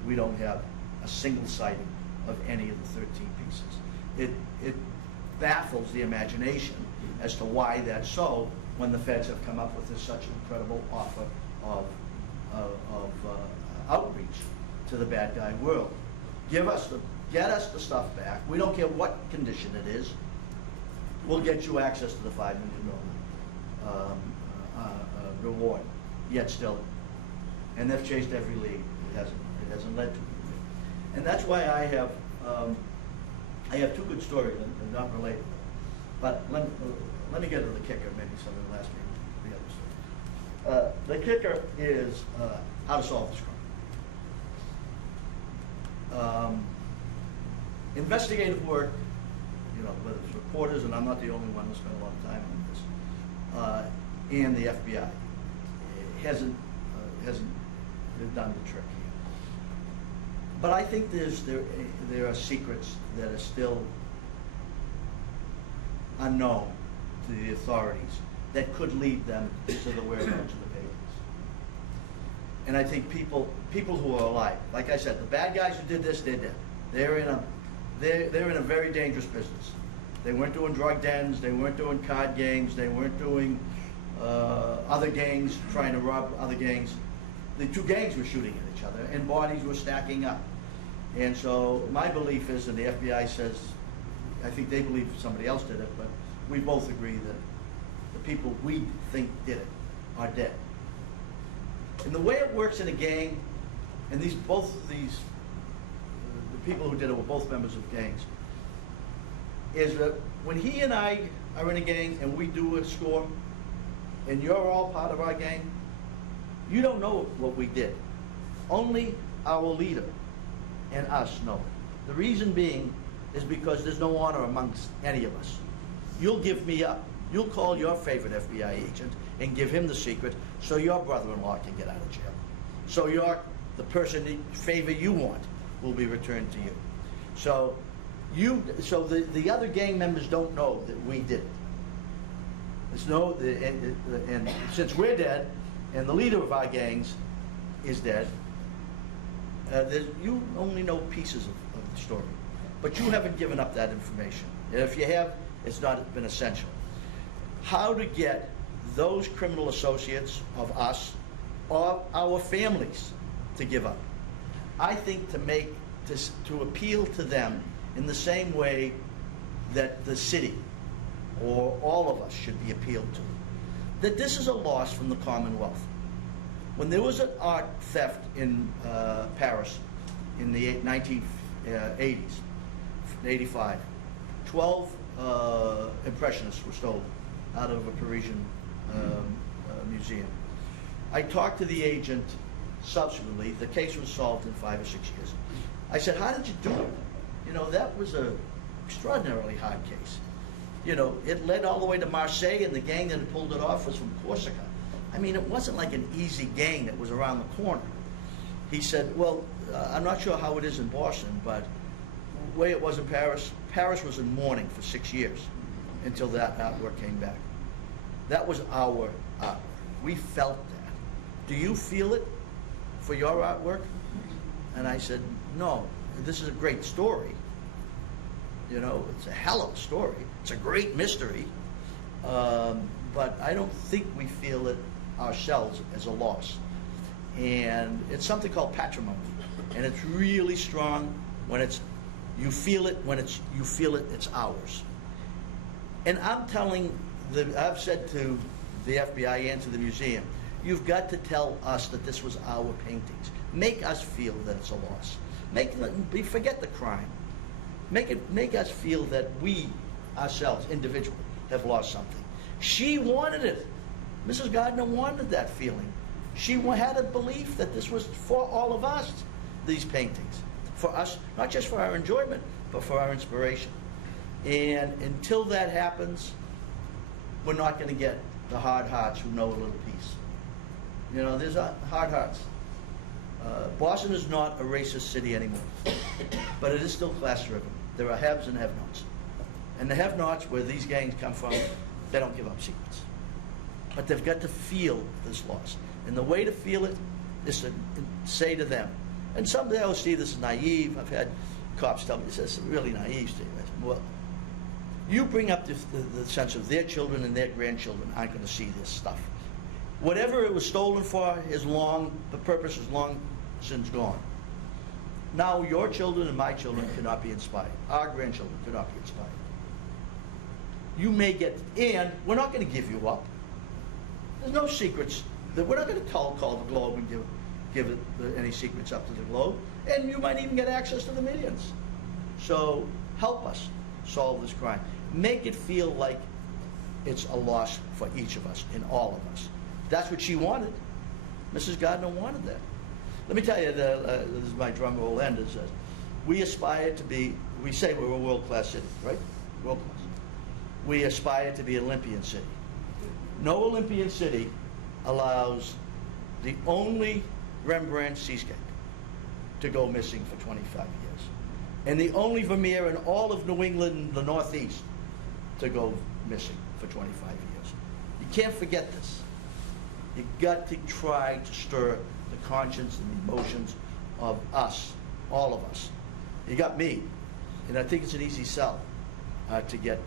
we don't have a single sighting of any of the 13 pieces. It baffles the imagination as to why that's so when the feds have come up with such an incredible offer of outreach to the bad guy world. Get us the stuff back. We don't care what condition it is. We'll get you access to the $5 million reward. Yet still, and they've chased every lead. It hasn't led to anything. And that's why I have 2 good stories and not related. But let me get to the kicker. Maybe some of the last the other story. The kicker is how to solve this crime. Investigative work, whether it's reporters, and I'm not the only one who spent a lot of time on this, and the FBI hasn't done the trick here. But I think there are secrets that are still unknown to the authorities that could lead them to the whereabouts of the paintings. And I think people who are alive, like I said, the bad guys who did this, they're dead. They're in a very dangerous business. They weren't doing drug dens, they weren't doing card games, they weren't doing other gangs, trying to rob other gangs. The two gangs were shooting at each other, and bodies were stacking up. And so my belief is, and the FBI says, I think they believe somebody else did it, but we both agree that the people we think did it are dead. And the way it works in a gang, and the people who did it were both members of gangs, is that when he and I are in a gang and we do a score, and you're all part of our gang, you don't know what we did. Only our leader and us know it. The reason being is because there's no honor amongst any of us. You'll give me up. You'll call your favorite FBI agent and give him the secret so your brother-in-law can get out of jail. So the person in favor you want will be returned to you. So the other gang members don't know that we did it. And since we're dead, and the leader of our gangs is dead, you only know pieces of the story. But you haven't given up that information. And if you have, it's not been essential. How to get those criminal associates of us or our families to give up. I think to appeal to them in the same way that the city or all of us should be appealed to. That this is a loss from the Commonwealth. When there was an art theft in Paris in the 1980s, 85, 12 Impressionists were stolen out of a Parisian museum. I talked to the agent subsequently. The case was solved in 5 or 6 years. I said, how did you do it? You know, that was an extraordinarily hard case. You know, it led all the way to Marseille, and the gang that had pulled it off was from Corsica. I mean, it wasn't like an easy gang that was around the corner. He said, well, I'm not sure how it is in Boston, but the way it was in Paris, Paris was in mourning for 6 years until that artwork came back. That was our artwork. We felt that. Do you feel it for your artwork? And I said, no, this is a great story. You know, it's a hell of a story. It's a great mystery. But I don't think we feel it ourselves as a loss. And it's something called patrimony. And it's really strong when you feel it, it's ours. And I've said to the FBI and to the museum, you've got to tell us that this was our paintings. Make us feel that it's a loss. Forget the crime. Make us feel that we, ourselves, individually, have lost something. She wanted it. Mrs. Gardner wanted that feeling. She had a belief that this was for all of us, these paintings. For us, not just for our enjoyment, but for our inspiration. And until that happens, we're not going to get the hard hearts who know a little piece. You know, there's hard hearts. Boston is not a racist city anymore, but it is still class-driven. There are haves and have-nots. And the have-nots, where these gangs come from, they don't give up secrets. But they've got to feel this loss. And the way to feel it is to say to them, and someday I'll see this is naive. I've had cops tell me this is really naive, Steve. I said, well, you bring up the sense of their children and their grandchildren aren't going to see this stuff. Whatever it was stolen for the purpose is long since gone. Now your children and my children cannot be inspired. Our grandchildren cannot be inspired. You may get, and we're not going to give you up. There's no secrets. We're not going to call the Globe and give it any secrets up to the Globe. And you might even get access to the millions. So help us solve this crime. Make it feel like it's a loss for each of us and all of us. That's what she wanted. Mrs. Gardner wanted that. Let me tell you, this is my drum roll end, is that we aspire to be, we say we're a world-class city, right? World-class. We aspire to be an Olympian city. No Olympian city allows the only Rembrandt seascape to go missing for 25 years. And the only Vermeer in all of New England and the Northeast to go missing. for 25 years. You can't forget this. You got to try to stir the conscience and the emotions of us, all of us. You got me, and I think it's an easy sell to get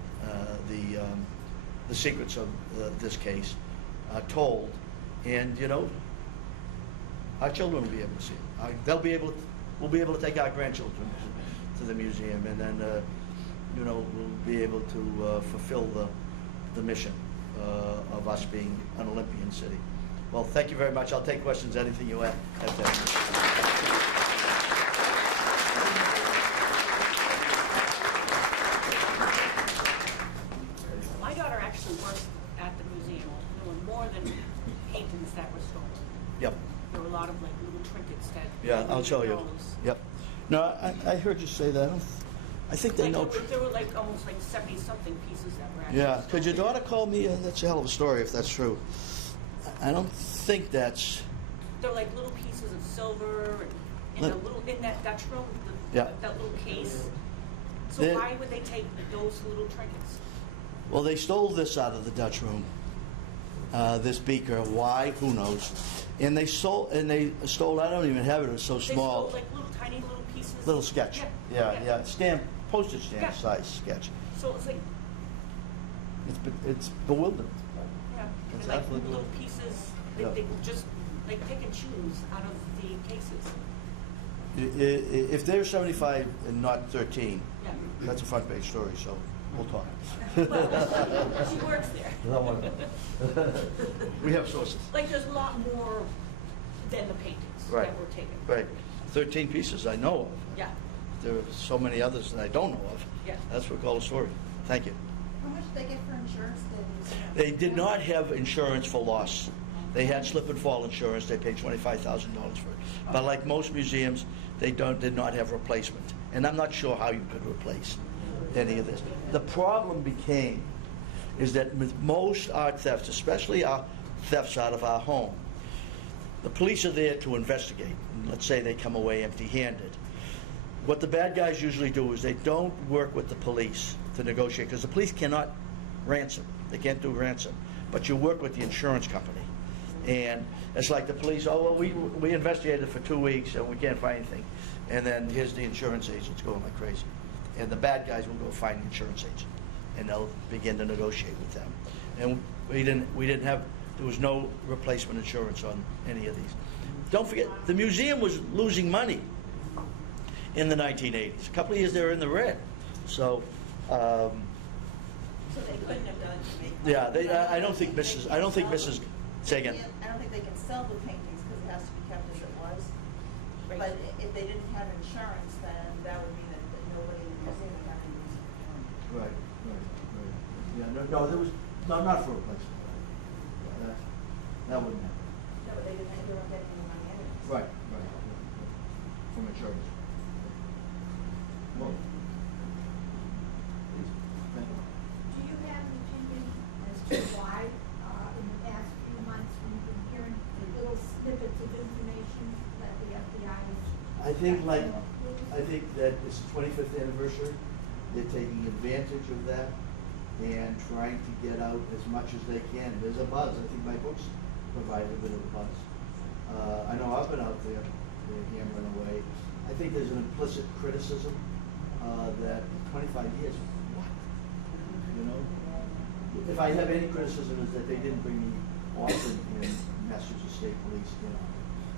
the secrets of this case told, and you know, our children will be able to see it. We'll be able to take our grandchildren to the museum, and then you know, we'll be able to fulfill the mission of us being an Olympian city. Well, thank you very much. I'll take questions, anything you have to ask. My daughter actually works at the museum. There were more than paintings that were stolen. Yep. There were a lot of like little trinkets that. Yeah, I'll show you. Yep. No, I heard you say that. I think they know. There were like almost like 70-something pieces that were actually. Yeah. Could your stolen. daughter call me? That's a hell of a story if that's true. I don't think that's. There were like little pieces of silver and in that Dutch room, Yeah. that little case. So Then- why would they take those little trinkets? Well, they stole this out of the Dutch room. This beaker. Why? Who knows? And they stole. I don't even have it. It was so They small. stole like little tiny little pieces. Little sketch. Yeah. Stamp, postage stamp Yeah. size sketch. So it's like, It's bewildering. yeah, It's and like absolutely little good. pieces. Yeah. They just like pick and choose out of the cases. If they're 75 and not 13, Yeah. that's a front page story. So we'll talk. Well, she works there. We have sources. Like, there's a lot more than the paintings Right. that were taken. Right. 13 pieces I know of. Yeah, There are so many others that I don't know of. Yeah. That's what we call a story. Thank you. How much did they get for insurance? They did not have insurance for loss. They had slip and fall insurance. They paid $25,000 for it. But like most museums, they did not have replacement. And I'm not sure how you could replace any of this. The problem is that with most art thefts, especially our thefts out of our home, the police are there to investigate. Let's say they come away empty-handed. What the bad guys usually do is they don't work with the police to negotiate, because the police cannot ransom. They can't do ransom. But you work with the insurance company. And it's like the police, oh, well, we investigated for 2 weeks and we can't find anything. And then here's the insurance agents going like crazy. And the bad guys will go find the insurance agent, and they'll begin to negotiate with them. And there was no replacement insurance on any of these. Don't forget, the museum was losing money in the 1980s. A couple of years they were in the red. So, So they couldn't have done to make. yeah, I don't think Mrs. Say again. I don't think they can sell the paintings because it has to be kept as it was. Right. But if they didn't have insurance, then that would mean that nobody in the museum would have any reason. Right. Yeah, no, there was, no, not for replacement. That wouldn't happen. No, but they weren't getting any money anyways. Right. From insurance. Well, please, thank you. Do you have an opinion as to why, in the past few months, we've been hearing little snippets of information that the FBI is? I think that it's the 25th anniversary. They're taking advantage of that and trying to get out as much as they can. There's a buzz. I think my books provided a bit of a buzz. I know I've been out there hammering away. I think there's an implicit criticism that 25 years, what? You know? If I have any criticism, is that they didn't bring me Austin and Massachusetts State Police in on it.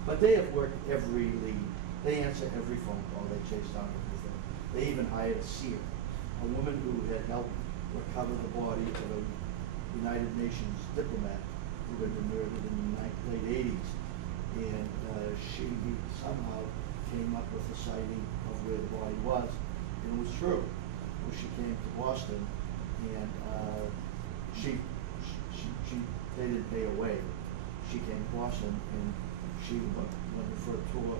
But they have worked every lead. They answer every phone call. They chase down everything. They even hired a seer, a woman who had helped recover the body of a United Nations diplomat who had been murdered in the late 80s. And she somehow came up with a sighting of where the body was. And it was true. Well, she came to Boston, and they didn't pay her way. She came to Boston, and she went for a tour.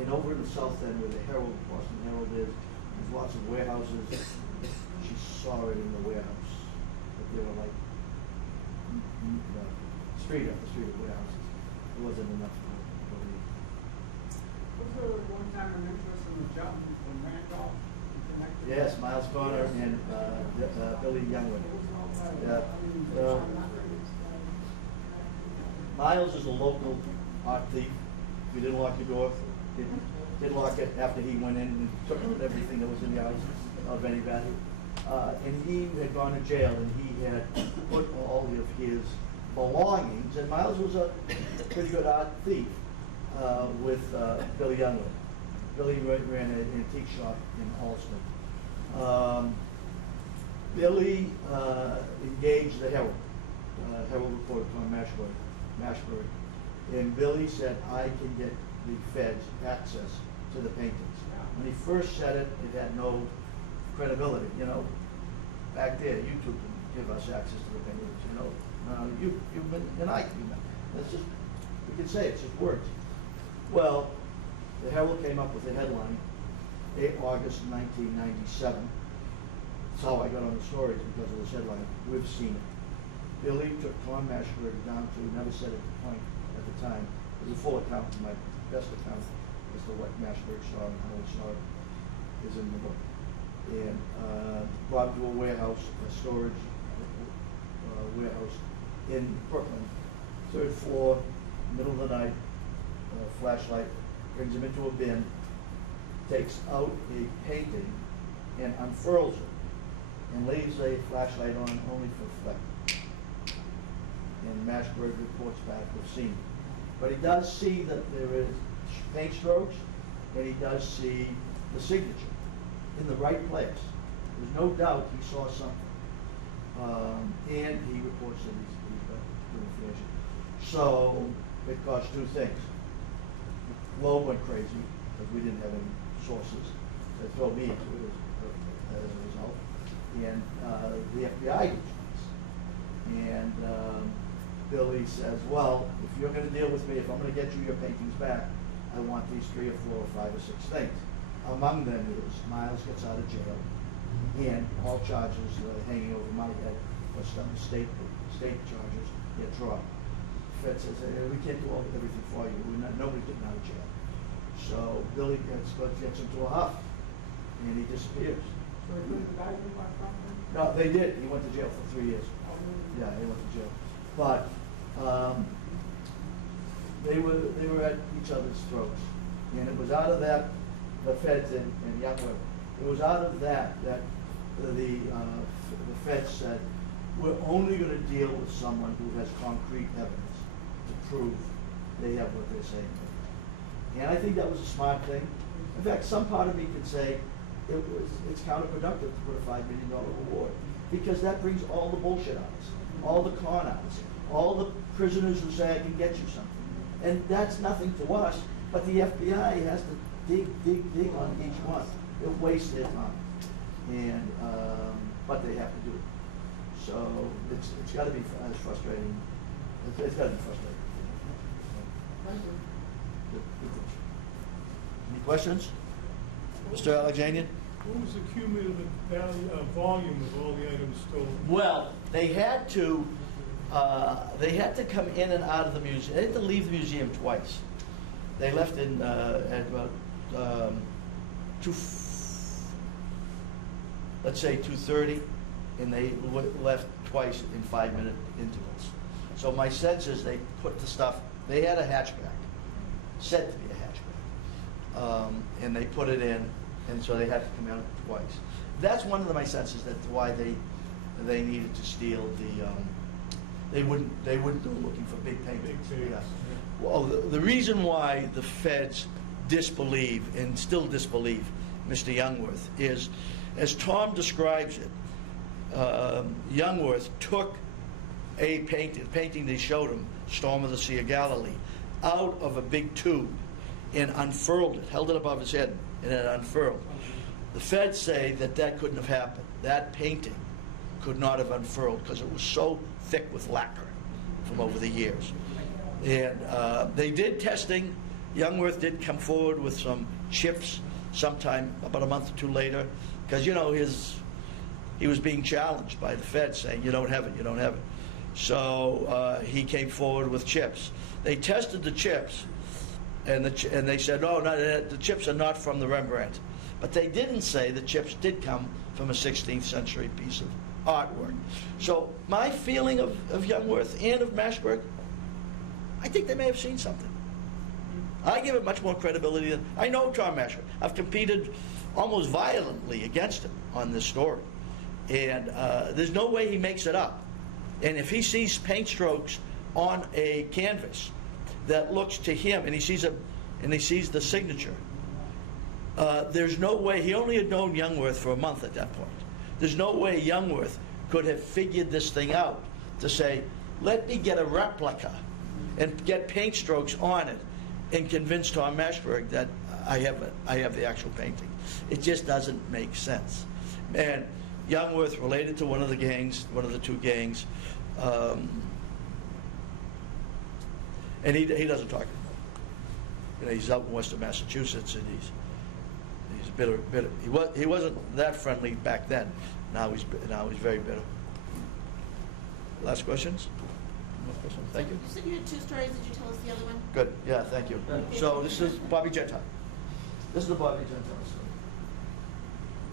And over in the South End, where the Boston Herald is, there's lots of warehouses. She saw it in the warehouse, but they were like street after street of warehouses. It wasn't enough for me. Was there one time an interest in the job from Randolph? Yes, Miles Connor and Billy Youngwood. Yeah. Miles is a local art thief. He didn't lock the door. Didn't lock it after he went in and took everything that was in the house of any value. And he had gone to jail, and he had put all of his belongings, and Miles was a pretty good art thief, with Billy Youngwood. Billy ran an antique shop in Alston. Billy engaged the Herald reporter, Tom Mashbury, and Billy said, I can get the feds access to the paintings. When he first said it, it had no credibility. You know, back there, you two can give us access to the paintings. You know, you've been, and I can. That's just, we can say it's just words. Well, the Herald came up with a headline, August 1997. That's how I got on the stories, because of this headline. We've seen it. Billy took Tom Mashbury down to, never said at the point at the time. It was a full account, my best account as to what Mashbury saw and how he saw it is in the book. And brought him to a warehouse, a storage warehouse in Brooklyn, 3rd floor, middle of the night, flashlight, brings him into a bin, takes out a painting and unfurls it, and leaves a flashlight on only for flick. And Mashbury reports back with seen it. But he does see that there is paint strokes, and he does see the signature in the right place. There's no doubt he saw something. And he reports that he's got good information. So it caused two things. Globe went crazy because we didn't have any sources to throw me into it as a result. And the FBI gets this. And Billy says, well, if you're going to deal with me, if I'm going to get you your paintings back, I want these 3 or 4 or 5 or 6 things. Among them is Miles gets out of jail, and all charges hanging over my head, or some state charges get dropped. The Fed says, we can't do everything for you. Nobody's getting out of jail. So Billy gets into a huff, and he disappears. So he couldn't buy you my property? No, they did. He went to jail for 3 years. Yeah, he went to jail. But they were at each other's throats, and it was out of that, the feds and Youngwood, it was out of that the feds said, we're only going to deal with someone who has concrete evidence to prove they have what they're saying. And I think that was a smart thing. In fact, some part of me could say it's counterproductive to put a $5 million reward, because that brings all the bullshit outs, all the con outs, all the prisoners who say I can get you something. And that's nothing to us, but the FBI has to dig on each one. It wastes their time. And, but they have to do it. So it's got to be as frustrating. It's got to be frustrating. Thank you. Any questions? Mr. Alexanian? What was the cumulative value, volume of all the items stolen? Well, they had to come in and out of the museum. They had to leave the museum twice. They left in at about let's say 2:30, and they left twice in 5-minute intervals. So my sense is they put the stuff. They had a hatchback, said to be a hatchback, and they put it in, and so they had to come out twice. That's one of my senses that why they needed to steal the. They wouldn't go looking for big paintings. Yeah. Well, the reason why the feds disbelieve and still disbelieve Mr. Youngworth is, as Tom describes it, Youngworth took a painting they showed him, Storm of the Sea of Galilee, out of a big tube and unfurled it, held it above his head, and it unfurled. The feds say that couldn't have happened. That painting could not have unfurled because it was so thick with lacquer from over the years. And they did testing. Youngworth did come forward with some chips sometime about a month or two later, because, you know, he was being challenged by the feds saying, you don't have it, you don't have it. So he came forward with chips. They tested the chips, and they said, no, the chips are not from the Rembrandt. But they didn't say the chips did come from a 16th century piece of artwork. So my feeling of Youngworth and of Mashberg, I think they may have seen something. I give it much more credibility than, I know Tom Mashberg. I've competed almost violently against him on this story. And there's no way he makes it up. And if he sees paint strokes on a canvas that looks to him, and he sees the signature, there's no way, he only had known Youngworth for a month at that point. There's no way Youngworth could have figured this thing out to say, let me get a replica and get paint strokes on it and convince Tom Mashberg that I have the actual painting. It just doesn't make sense. And Youngworth related to one of the gangs, one of the two gangs, and he doesn't talk anymore. He's out in western Massachusetts, and he's bitter. He wasn't that friendly back then. Now he's very bitter. Last questions? No questions? Thank you. You said you had 2 stories. Did you tell us the other one? Good. Yeah. Thank you. So this is Bobby Gentile. This is the Bobby Gentile story.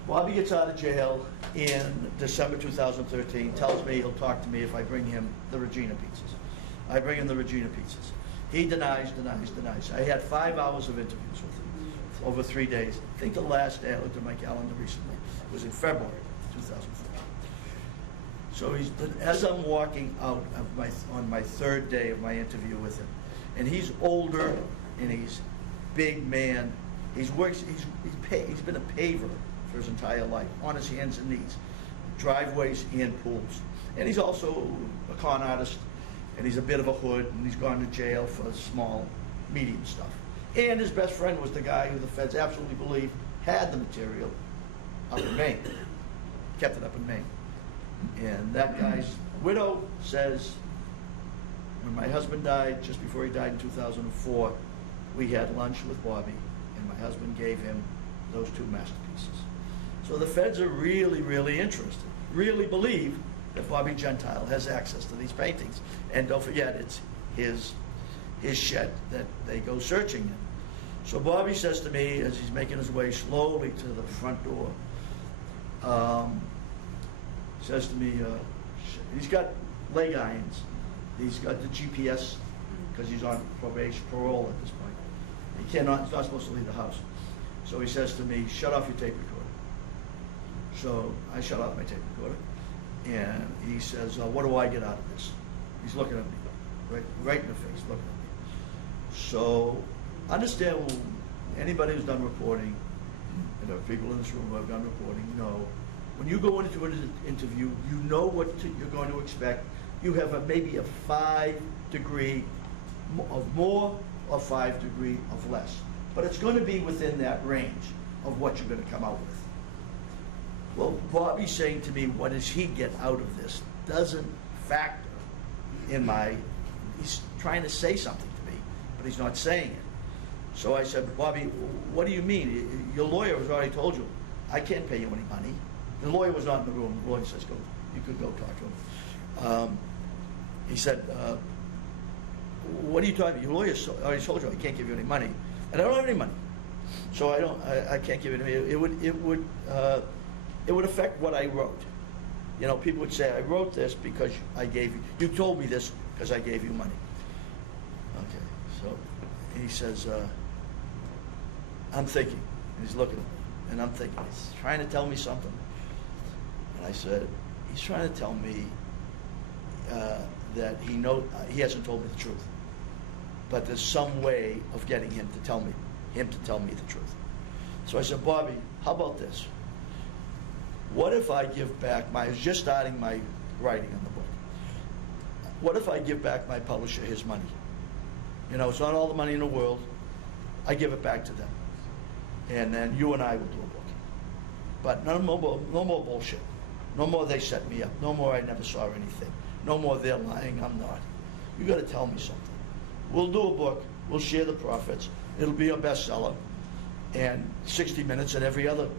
Bobby gets out of jail in December 2013. Tells me he'll talk to me if I bring him the Regina pizzas. I bring him the Regina pizzas. He denies. I had 5 hours of interviews with him over 3 days. I think the last day, I looked at my calendar recently, was in February 2014. So as I'm walking out on my 3rd day of my interview with him, and he's older and he's big man. He's been a paver for his entire life, on his hands and knees, driveways and pools. And he's also a con artist, and he's a bit of a hood, and he's gone to jail for small, medium stuff. And his best friend was the guy who the feds absolutely believe had the material up in Maine, kept it up in Maine. And that guy's widow says, when my husband died, just before he died in 2004, we had lunch with Bobby, and my husband gave him those 2 masterpieces. So the feds are really, really interested, really believe that Bobby Gentile has access to these paintings. And don't forget, it's his shed that they go searching in. So Bobby says to me, as he's making his way slowly to the front door, says to me, he's got leg irons. He's got the GPS, because he's on parole at this point. He's not supposed to leave the house. So he says to me, shut off your tape recorder. So I shut off my tape recorder. And he says, what do I get out of this? He's looking at me, right in the face, looking at me. So understand, anybody who's done reporting, and there are people in this room who have done reporting, know, when you go into an interview, you know what you're going to expect. You have maybe a 5 degree of more or 5 degree of less. But it's going to be within that range of what you're going to come out with. Well, Bobby's saying to me, what does he get out of this? Doesn't factor in he's trying to say something to me, but he's not saying it. So I said, Bobby, what do you mean? Your lawyer has already told you, I can't pay you any money. The lawyer was not in the room. The lawyer says, you could go talk to him. He said, what are you talking about? Your lawyer already told you I can't give you any money. And I don't have any money. So I can't give it to you. It would affect what I wrote. You know, people would say, I wrote this because you told me this because I gave you money. Okay, so he says, I'm thinking, and he's looking at me, and I'm thinking, he's trying to tell me something. And I said, he's trying to tell me that he hasn't told me the truth. But there's some way of getting him to tell me the truth. So I said, Bobby, how about this? What if I give back I was just starting my writing on the book. What if I give back my publisher his money? You know, it's not all the money in the world. I give it back to them. And then you and I will do a book. But no more bullshit. No more they set me up. No more I never saw anything. No more they're lying, I'm not. You got to tell me something. We'll do a book. We'll share the profits. It'll be a bestseller. And 60 Minutes and every other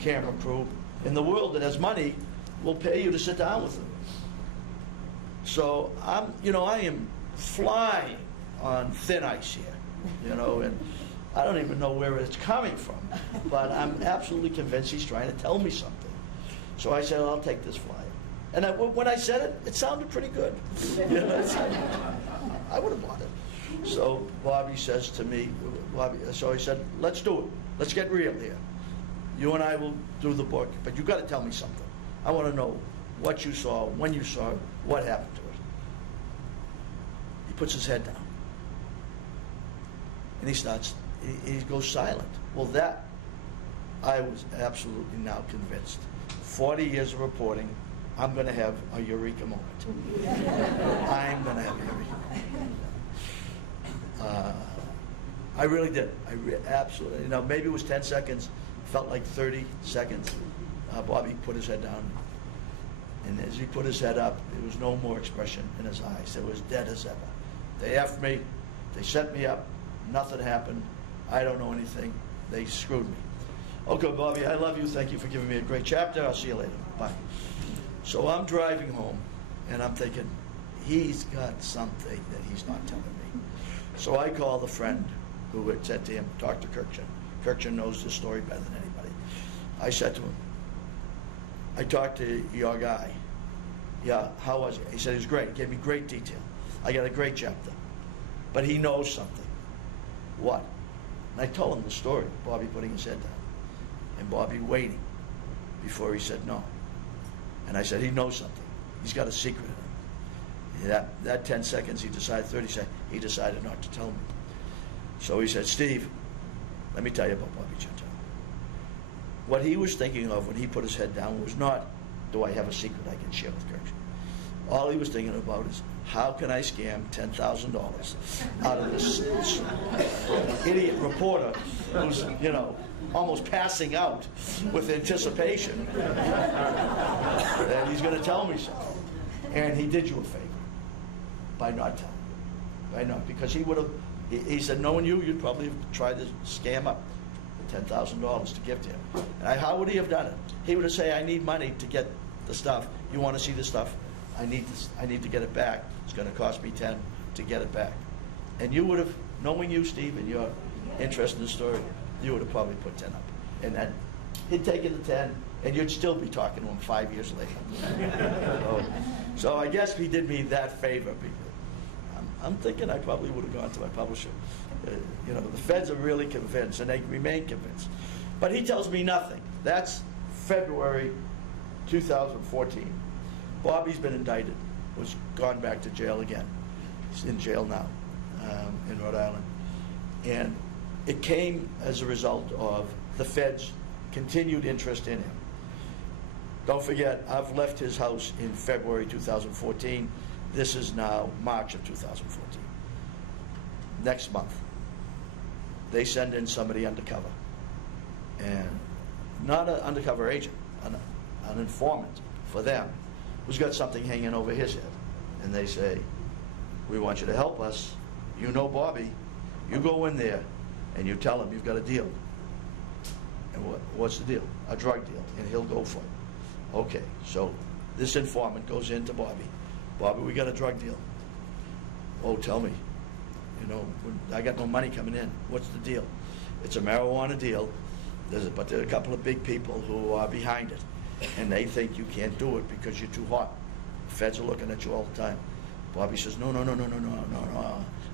camera crew in the world that has money will pay you to sit down with them. So I am flying on thin ice here, and I don't even know where it's coming from, but I'm absolutely convinced he's trying to tell me something. So I said, I'll take this flyer. And when I said it, it sounded pretty good. You know, I would have bought it. So Bobby says to me, so he said, let's do it. Let's get real here. You and I will do the book, but you got to tell me something. I want to know what you saw, when you saw it, what happened to it. He puts his head down. And he goes silent. Well, that, I was absolutely now convinced. 40 years of reporting, I'm going to have a eureka moment. I'm going to have a eureka moment. I really did. Absolutely. You know, maybe it was 10 seconds. Felt like 30 seconds. Bobby put his head down. And as he put his head up, there was no more expression in his eyes. It was dead as ever. They effed me. They set me up. Nothing happened. I don't know anything. They screwed me. Okay, Bobby, I love you. Thank you for giving me a great chapter. I'll see you later. Bye. So I'm driving home, and I'm thinking, he's got something that he's not telling me. So I call the friend who had said to him, talk to Kurkjian. Kurkjian knows this story better than anybody. I said to him, I talked to your guy. Yeah, how was it? He said, he was great. He gave me great detail. I got a great chapter. But he knows something. What? And I told him the story, Bobby putting his head down, and Bobby waiting before he said no. And I said, he knows something. He's got a secret in him. That 10 seconds, he decided, 30 seconds, he decided not to tell me. So he said, Steve, let me tell you about Bobby Gentile. What he was thinking of when he put his head down was not, do I have a secret I can share with Kurkjian? All he was thinking about is, how can I scam $10,000 out of this idiot reporter who's, you know, almost passing out with anticipation that he's going to tell me something. And he did you a favor by not telling you. By not, because he would have, he said, knowing you, you'd probably have tried to scam up $10,000 to give to him. And how would he have done it? He would have said, I need money to get the stuff. You want to see the stuff? I need to get it back. It's going to cost me 10 to get it back. And you would have, knowing you, Steve, and your interest in the story, you would have probably put 10 up. And then he'd taken the 10, and you'd still be talking to him 5 years later. So I guess he did me that favor. I'm thinking I probably would have gone to my publisher. You know, the feds are really convinced, and they remain convinced. But he tells me nothing. That's February 2014. Bobby's been indicted, was gone back to jail again. He's in jail now in Rhode Island. And it came as a result of the feds' continued interest in him. Don't forget, I've left his house in February 2014. This is now March of 2014. Next month, they send in somebody undercover. And not an undercover agent, an informant for them, who's got something hanging over his head. And they say, we want you to help us. You know Bobby. You go in there and you tell him you've got a deal. And what's the deal? A drug deal. And he'll go for it. Okay, so this informant goes in to Bobby. Bobby, we got a drug deal. Oh, tell me. You know, I got no money coming in. What's the deal? It's a marijuana deal, but there are a couple of big people who are behind it. And they think you can't do it because you're too hot. The feds are looking at you all the time. Bobby says, no.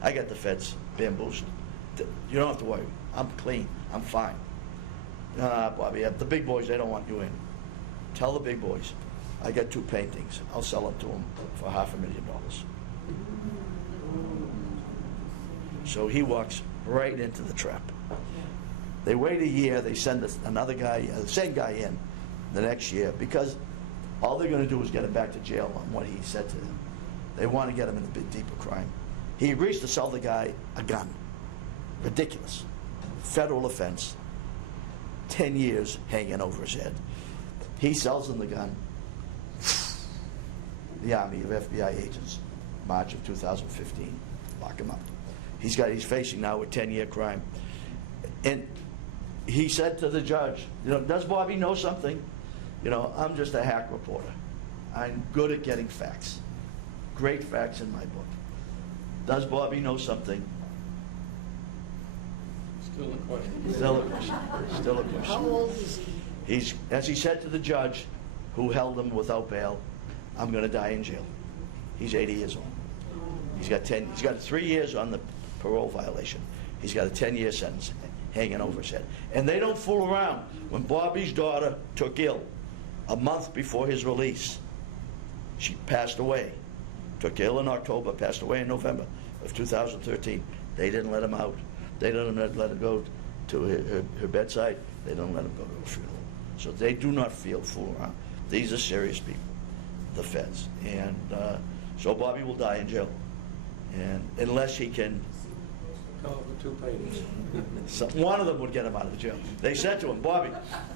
I got the feds bamboozled. You don't have to worry. I'm clean. I'm fine. Bobby, the big boys, they don't want you in. Tell the big boys, I got 2 paintings. I'll sell them to them for $500,000. So he walks right into the trap. They wait a year. They send another guy, the same guy in the next year, because all they're going to do is get him back to jail on what he said to them. They want to get him in a bit deeper crime. He agrees to sell the guy a gun. Ridiculous. Federal offense. 10 years hanging over his head. He sells him the gun. The army of FBI agents, March of 2015, lock him up. He's facing now a 10-year crime. And he said to the judge, you know, does Bobby know something? You know, I'm just a hack reporter. I'm good at getting facts. Great facts in my book. Does Bobby know something? Still a question. Still a question. Still a question. How old is he? As he said to the judge who held him without bail, I'm going to die in jail. He's 80 years old. He's got 3 years on the parole violation. He's got a 10-year sentence hanging over his head. And they don't fool around. When Bobby's daughter took ill a month before his release, she passed away. Took ill in October, passed away in November of 2013. They didn't let him out. They didn't let her go to her bedside. They don't let him go to a funeral. So they do not fool around. These are serious people, the feds. And so Bobby will die in jail. And unless he can, Two pages. one of them would get him out of the jail. They said to him, Bobby,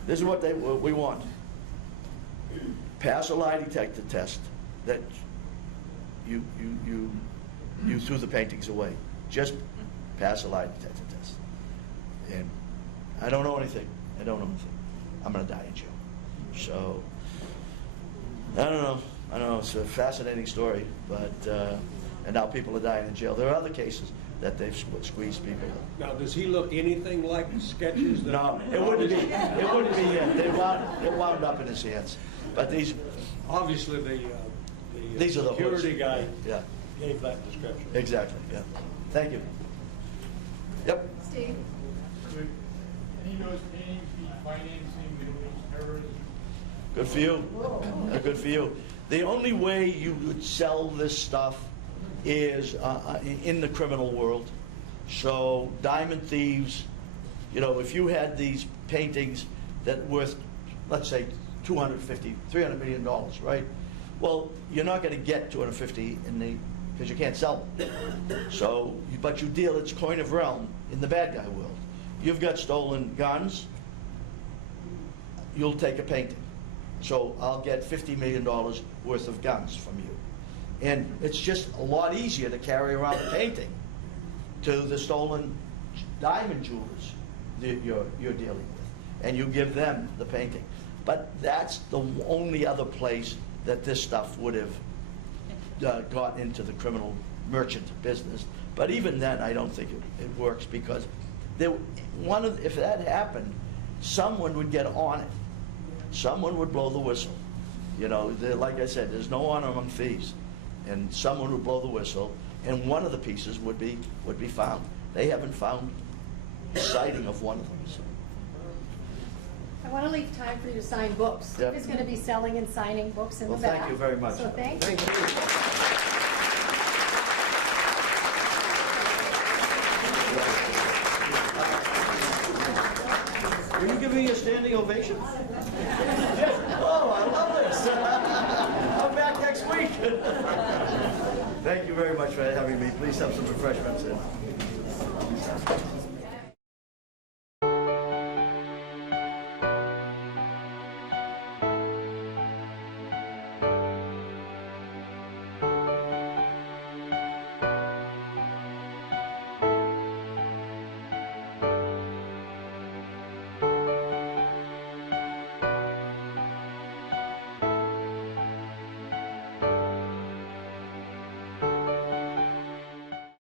this is what we want. Pass a lie detector test that you threw the paintings away. Just pass a lie detector test. And I don't know anything. I don't know anything. I'm going to die in jail. So, I don't know. It's a fascinating story, but, and now people are dying in jail. There are other cases that they've squeezed people. Now, does he look anything like the sketches? That No, it wouldn't be. It wouldn't be. It wound up in his hands. But these. Obviously, These are the security hoods. guy Yeah. gave that description. Exactly. Yeah. Thank you. Yep. Steve? Would any of those paintings be financing Middle East terrorism? Good for you. Good for you. The only way you would sell this stuff is in the criminal world. So diamond thieves, if you had these paintings that worth, let's say, $250, $300 million, right? Well, you're not going to get 250 because you can't sell them. So, but you deal its coin of realm in the bad guy world. You've got stolen guns. You'll take a painting. So I'll get $50 million worth of guns from you. And it's just a lot easier to carry around a painting to the stolen diamond jewelers that you're dealing with. And you give them the painting. But that's the only other place that this stuff would have got into the criminal merchant business. But even then, I don't think it works, because if that happened, someone would get on it. Someone would blow the whistle. Like I said, there's no honor among thieves. And someone would blow the whistle, and one of the pieces would be found. They haven't found a sighting of one of them. So. I want to leave time for you to sign books. Yep. He's going to be selling and signing books in Well, the back. thank you very much. So thank you. Will you give me a standing ovation? Oh, I love this. I'm back next week. Thank you very much for having me. Please have some refreshments.